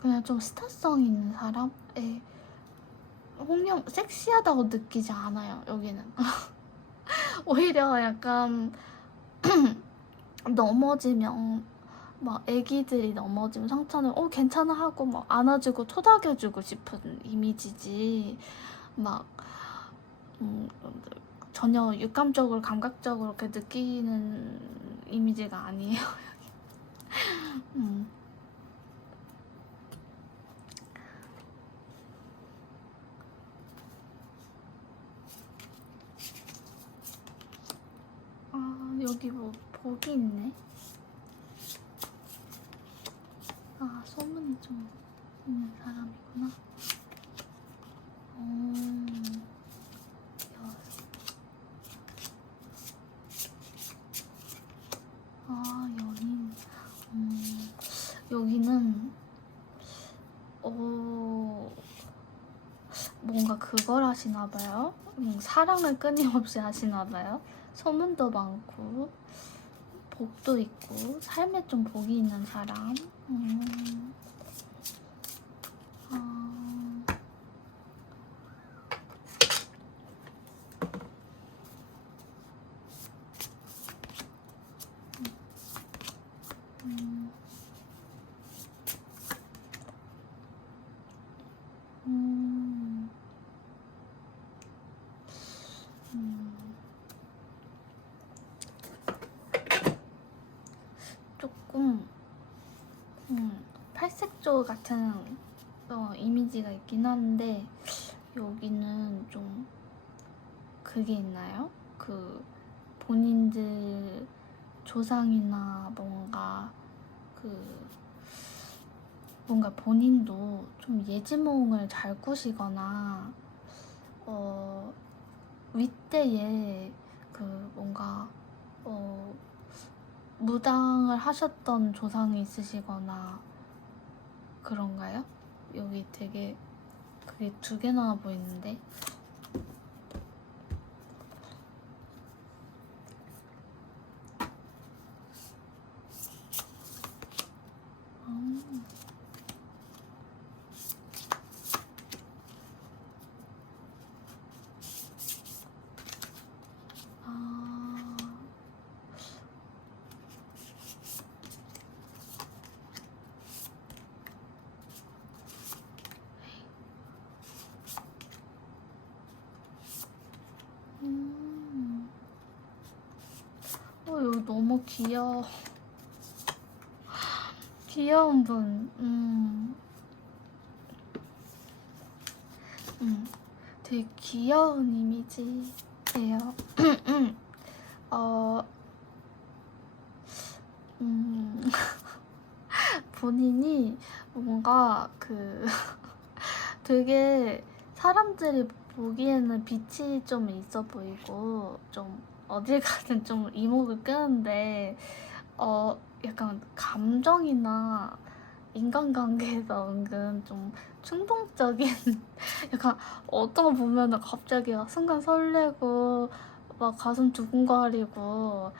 그냥 좀 스타성 있는 사람? 홍염 섹시하다고 느끼지 않아요. 여기는 오히려 약간 넘어지면 막 애기들이 넘어지면 상처는 괜찮아 하고 막 안아주고 토닥여주고 싶은 이미지지 막 전혀 육감적으로 감각적으로 그렇게 느끼는 이미지가 아니에요. 여기 뭐 복이 있네. 소문이 좀 있는 사람이구나. 연인. 여기는 뭔가 그걸 하시나봐요. 사랑을 끊임없이 하시나봐요. 소문도 많고 복도 있고 삶에 좀 복이 있는 사람. 음. 음. 조금 팔색조 같은 이미지가 있긴 한데 여기는 좀 그게 있나요? 그 본인들 조상이나 뭔가 본인도 좀 예지몽을 잘 꾸시거나 윗대에 그 뭔가 무당을 하셨던 조상이 있으시거나 그런가요? 여기 되게 그게 2개나 보이는데 여기 너무 귀여운 분. 되게 귀여운 이미지예요. 본인이 뭔가 되게 사람들이 보기에는 빛이 좀 있어 보이고 좀 어딜 가든 좀 이목을 끄는데 약간 감정이나 인간관계에서 은근 좀 충동적인 약간 어떤 거 보면은 갑자기 막 순간 설레고 막 가슴 두근거리고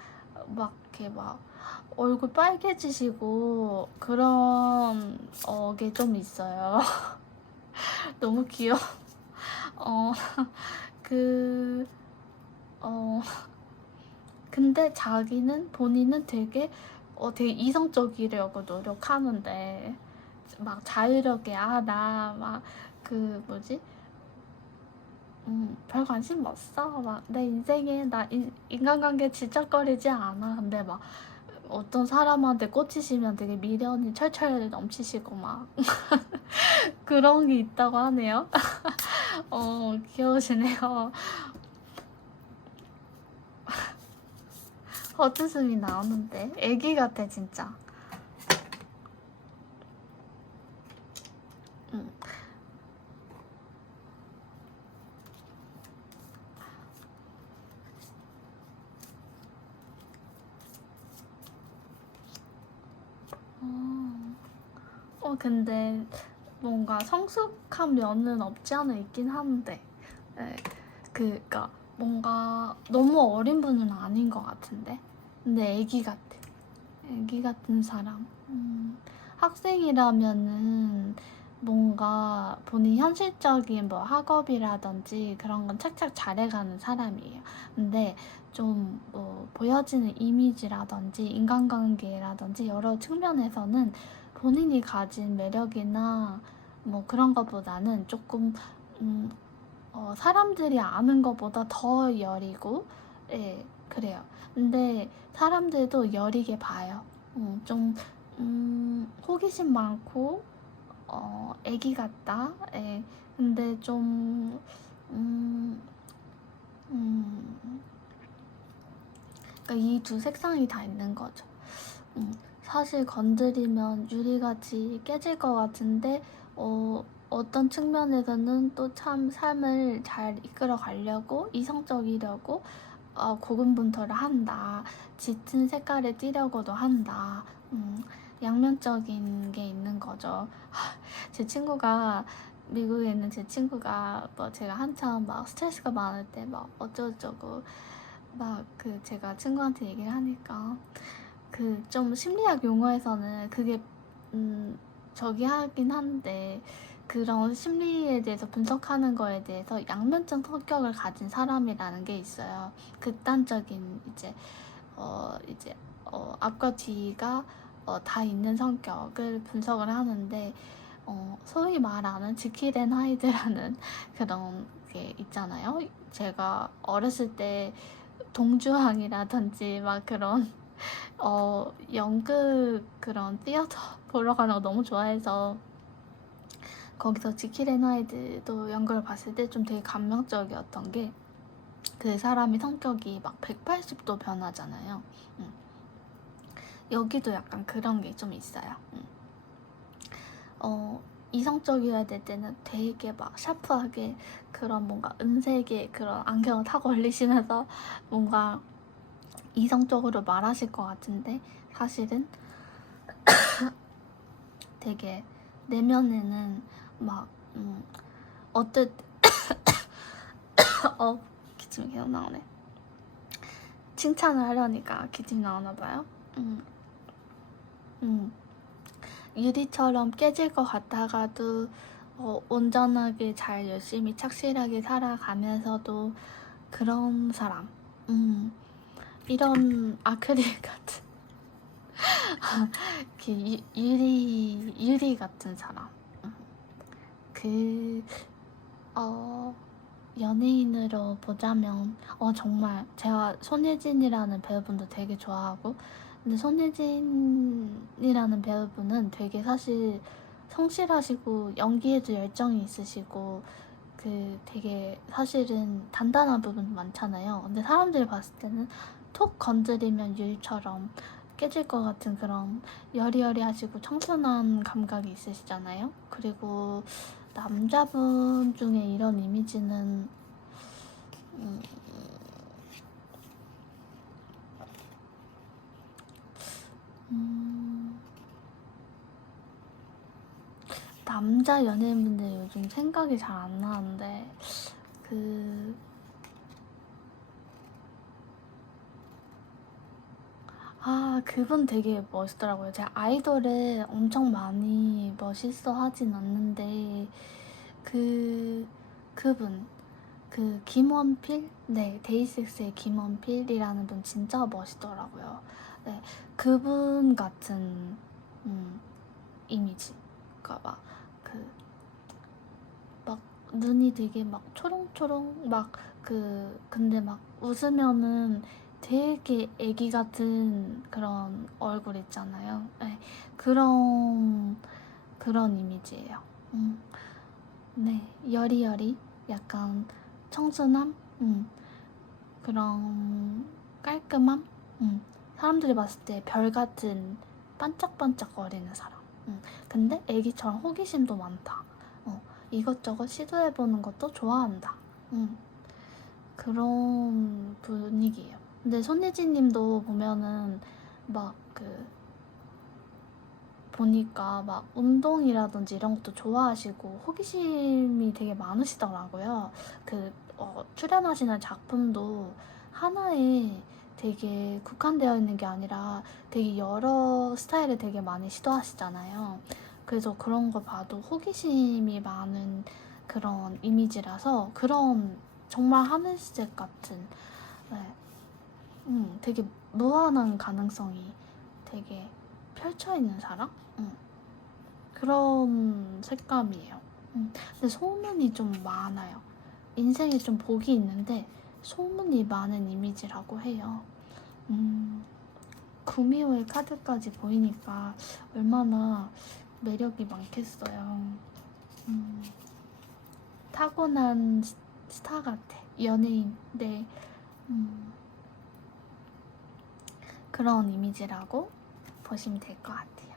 막 이렇게 막 얼굴 빨개지시고 그런 게 좀 있어요. 너무 귀여워. 그 근데 본인은 되게 이성적이려고 노력하는데 막 자유롭게 나 막 별 관심 없어. 막 내 인생에 나 인간관계 질척거리지 않아. 근데 막 어떤 사람한테 꽂히시면 되게 미련이 철철 넘치시고 막 그런 게 있다고 하네요. 귀여우시네요. 헛웃음이 나오는데 애기 같아 진짜. 근데 뭔가 성숙한 면은 없지 않아 있긴 한데 그니까 뭔가 너무 어린 분은 아닌 것 같은데 근데 애기 같은 사람. 학생이라면은 뭔가 본인 현실적인 뭐 학업이라든지 그런 건 착착 잘해가는 사람이에요. 근데 좀 뭐 보여지는 이미지라든지 인간관계라든지 여러 측면에서는 본인이 가진 매력이나 뭐 그런 것보다는 조금 사람들이 아는 것보다 더 여리고 그래요. 근데 사람들도 여리게 봐요. 좀 호기심 많고 애기 같다. 근데 좀 그러니까 이 2색상이 다 있는 거죠. 사실 건드리면 유리같이 깨질 것 같은데 어떤 측면에서는 또 참 삶을 잘 이끌어 가려고 이성적이려고 고군분투를 한다. 짙은 색깔을 띠려고도 한다. 양면적인 게 있는 거죠. 제 친구가 미국에 있는 제 친구가 뭐 제가 한참 막 스트레스가 많을 때 막 어쩌고저쩌고 막 제가 친구한테 얘기를 하니까 좀 심리학 용어에서는 그게 저기 하긴 한데 그런 심리에 대해서 분석하는 거에 대해서 양면적 성격을 가진 사람이라는 게 있어요. 극단적인 앞과 뒤가 다 있는 성격을 분석을 하는데 소위 말하는 지킬 앤 하이드라는 그런 게 있잖아요. 제가 어렸을 때 동주항이라든지 막 그런 연극 그런 티어터 보러 가는 거 너무 좋아해서 거기서 지킬 앤 하이드도 연극을 봤을 때 좀 되게 감명적이었던 게 그 사람이 성격이 막 180도 변하잖아요. 여기도 약간 그런 게 좀 있어요. 이성적이어야 될 때는 되게 막 샤프하게 그런 뭔가 은색의 그런 안경을 탁 올리시면서 뭔가 이성적으로 말하실 것 같은데 사실은 되게 내면에는 막 기침이 계속 나오네. 칭찬을 하려니까 기침이 나오나봐요. 유리처럼 깨질 것 같다가도 온전하게 잘 열심히 착실하게 살아가면서도 그런 사람. 이런 아크릴 같은 유리 같은 사람. 연예인으로 보자면 정말 제가 손예진이라는 배우분도 되게 좋아하고, 근데 손예진이라는 배우분은 되게 사실 성실하시고 연기에도 열정이 있으시고 되게 사실은 단단한 부분도 많잖아요. 근데 사람들이 봤을 때는 톡 건드리면 유리처럼 깨질 것 같은 그런 여리여리하시고 청순한 감각이 있으시잖아요. 그리고 남자분 중에 이런 이미지는 남자 연예인분들 요즘 생각이 잘 안 나는데 그분 되게 멋있더라고요. 제가 아이돌을 엄청 많이 멋있어 하진 않는데 그분 김원필? 네, 데이식스의 김원필이라는 분 진짜 멋있더라고요. 네, 그분 같은 이미지. 그러니까 막 눈이 되게 막 초롱초롱 근데 막 웃으면은 되게 애기 같은 그런 얼굴 있잖아요. 네, 그런 이미지예요. 네, 여리여리 약간 청순함, 그런 깔끔함, 사람들이 봤을 때 별 같은 반짝반짝거리는 사람. 근데 애기처럼 호기심도 많다. 이것저것 시도해보는 것도 좋아한다. 그런 분위기예요. 근데 손예진님도 보면은 보니까 막 운동이라든지 이런 것도 좋아하시고 호기심이 되게 많으시더라고요. 출연하시는 작품도 하나에 되게 국한되어 있는 게 아니라 되게 여러 스타일을 되게 많이 시도하시잖아요. 그래서 그런 거 봐도 호기심이 많은 그런 이미지라서 그런 정말 하늘색 같은, 네, 되게 무한한 가능성이 되게 펼쳐있는 사람? 그런 색감이에요. 근데 소문이 좀 많아요. 인생에 좀 복이 있는데 소문이 많은 이미지라고 해요. 구미호의 카드까지 보이니까 얼마나 매력이 많겠어요. 타고난 스타 같아. 연예인. 네. 그런 이미지라고 보시면 될 것 같아요.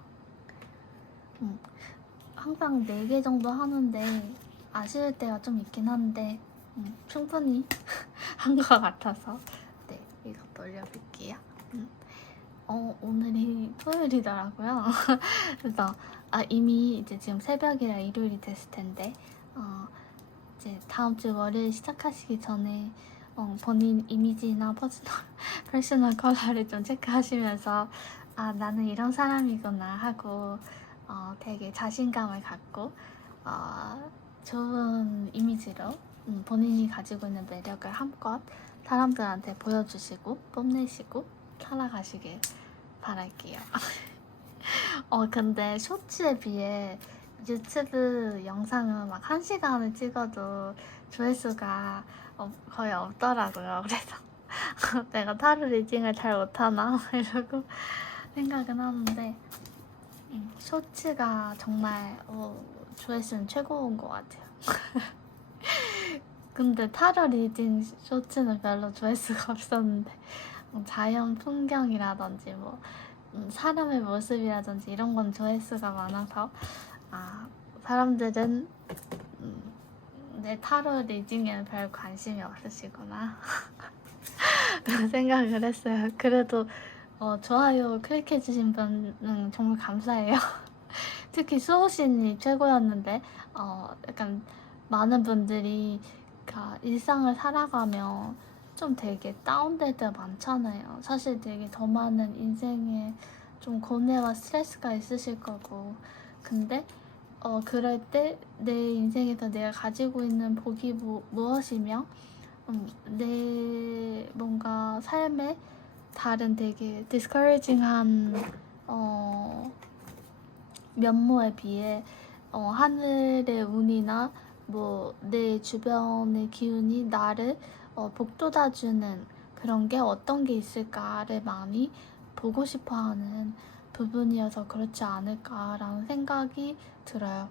항상 4개 정도 하는데 아쉬울 때가 좀 있긴 한데 충분히 한 것 같아서 네, 이것도 올려볼게요. 오늘이 토요일이더라고요. 그래서 이미 이제 지금 새벽이라 일요일이 됐을 텐데 이제 다음 주 월요일 시작하시기 전에 본인 이미지나 퍼스널 컬러를 좀 체크하시면서 나는 이런 사람이구나 하고 되게 자신감을 갖고 좋은 이미지로 본인이 가지고 있는 매력을 한껏 사람들한테 보여주시고 뽐내시고 살아가시길 바랄게요. 근데 쇼츠에 비해 유튜브 영상은 막 1시간을 찍어도 조회수가 거의 없더라고요. 그래서 내가 타로 리딩을 잘 못하나 이러고 생각은 하는데 쇼츠가 정말 조회수는 최고인 것 같아요. 근데 타로 리딩 쇼츠는 별로 조회수가 없었는데 자연 풍경이라든지 뭐 사람의 모습이라든지 이런 건 조회수가 많아서 사람들은 내 타로 리딩에는 별 관심이 없으시구나 그런 생각을 했어요. 그래도 좋아요 클릭해주신 분은 정말 감사해요. 특히 수호씨님 최고였는데 약간 많은 분들이 일상을 살아가면 좀 되게 다운될 때가 많잖아요. 사실 되게 더 많은 인생에 좀 고뇌와 스트레스가 있으실 거고 근데 그럴 때 내 인생에서 내가 가지고 있는 복이 무엇이며 내 뭔가 삶에 다른 되게 discouraging한 면모에 비해 하늘의 운이나 뭐 내 주변의 기운이 나를 복돋아주는 그런 게 어떤 게 있을까를 많이 보고 싶어하는 부분이어서 그렇지 않을까라는 생각이 들어요.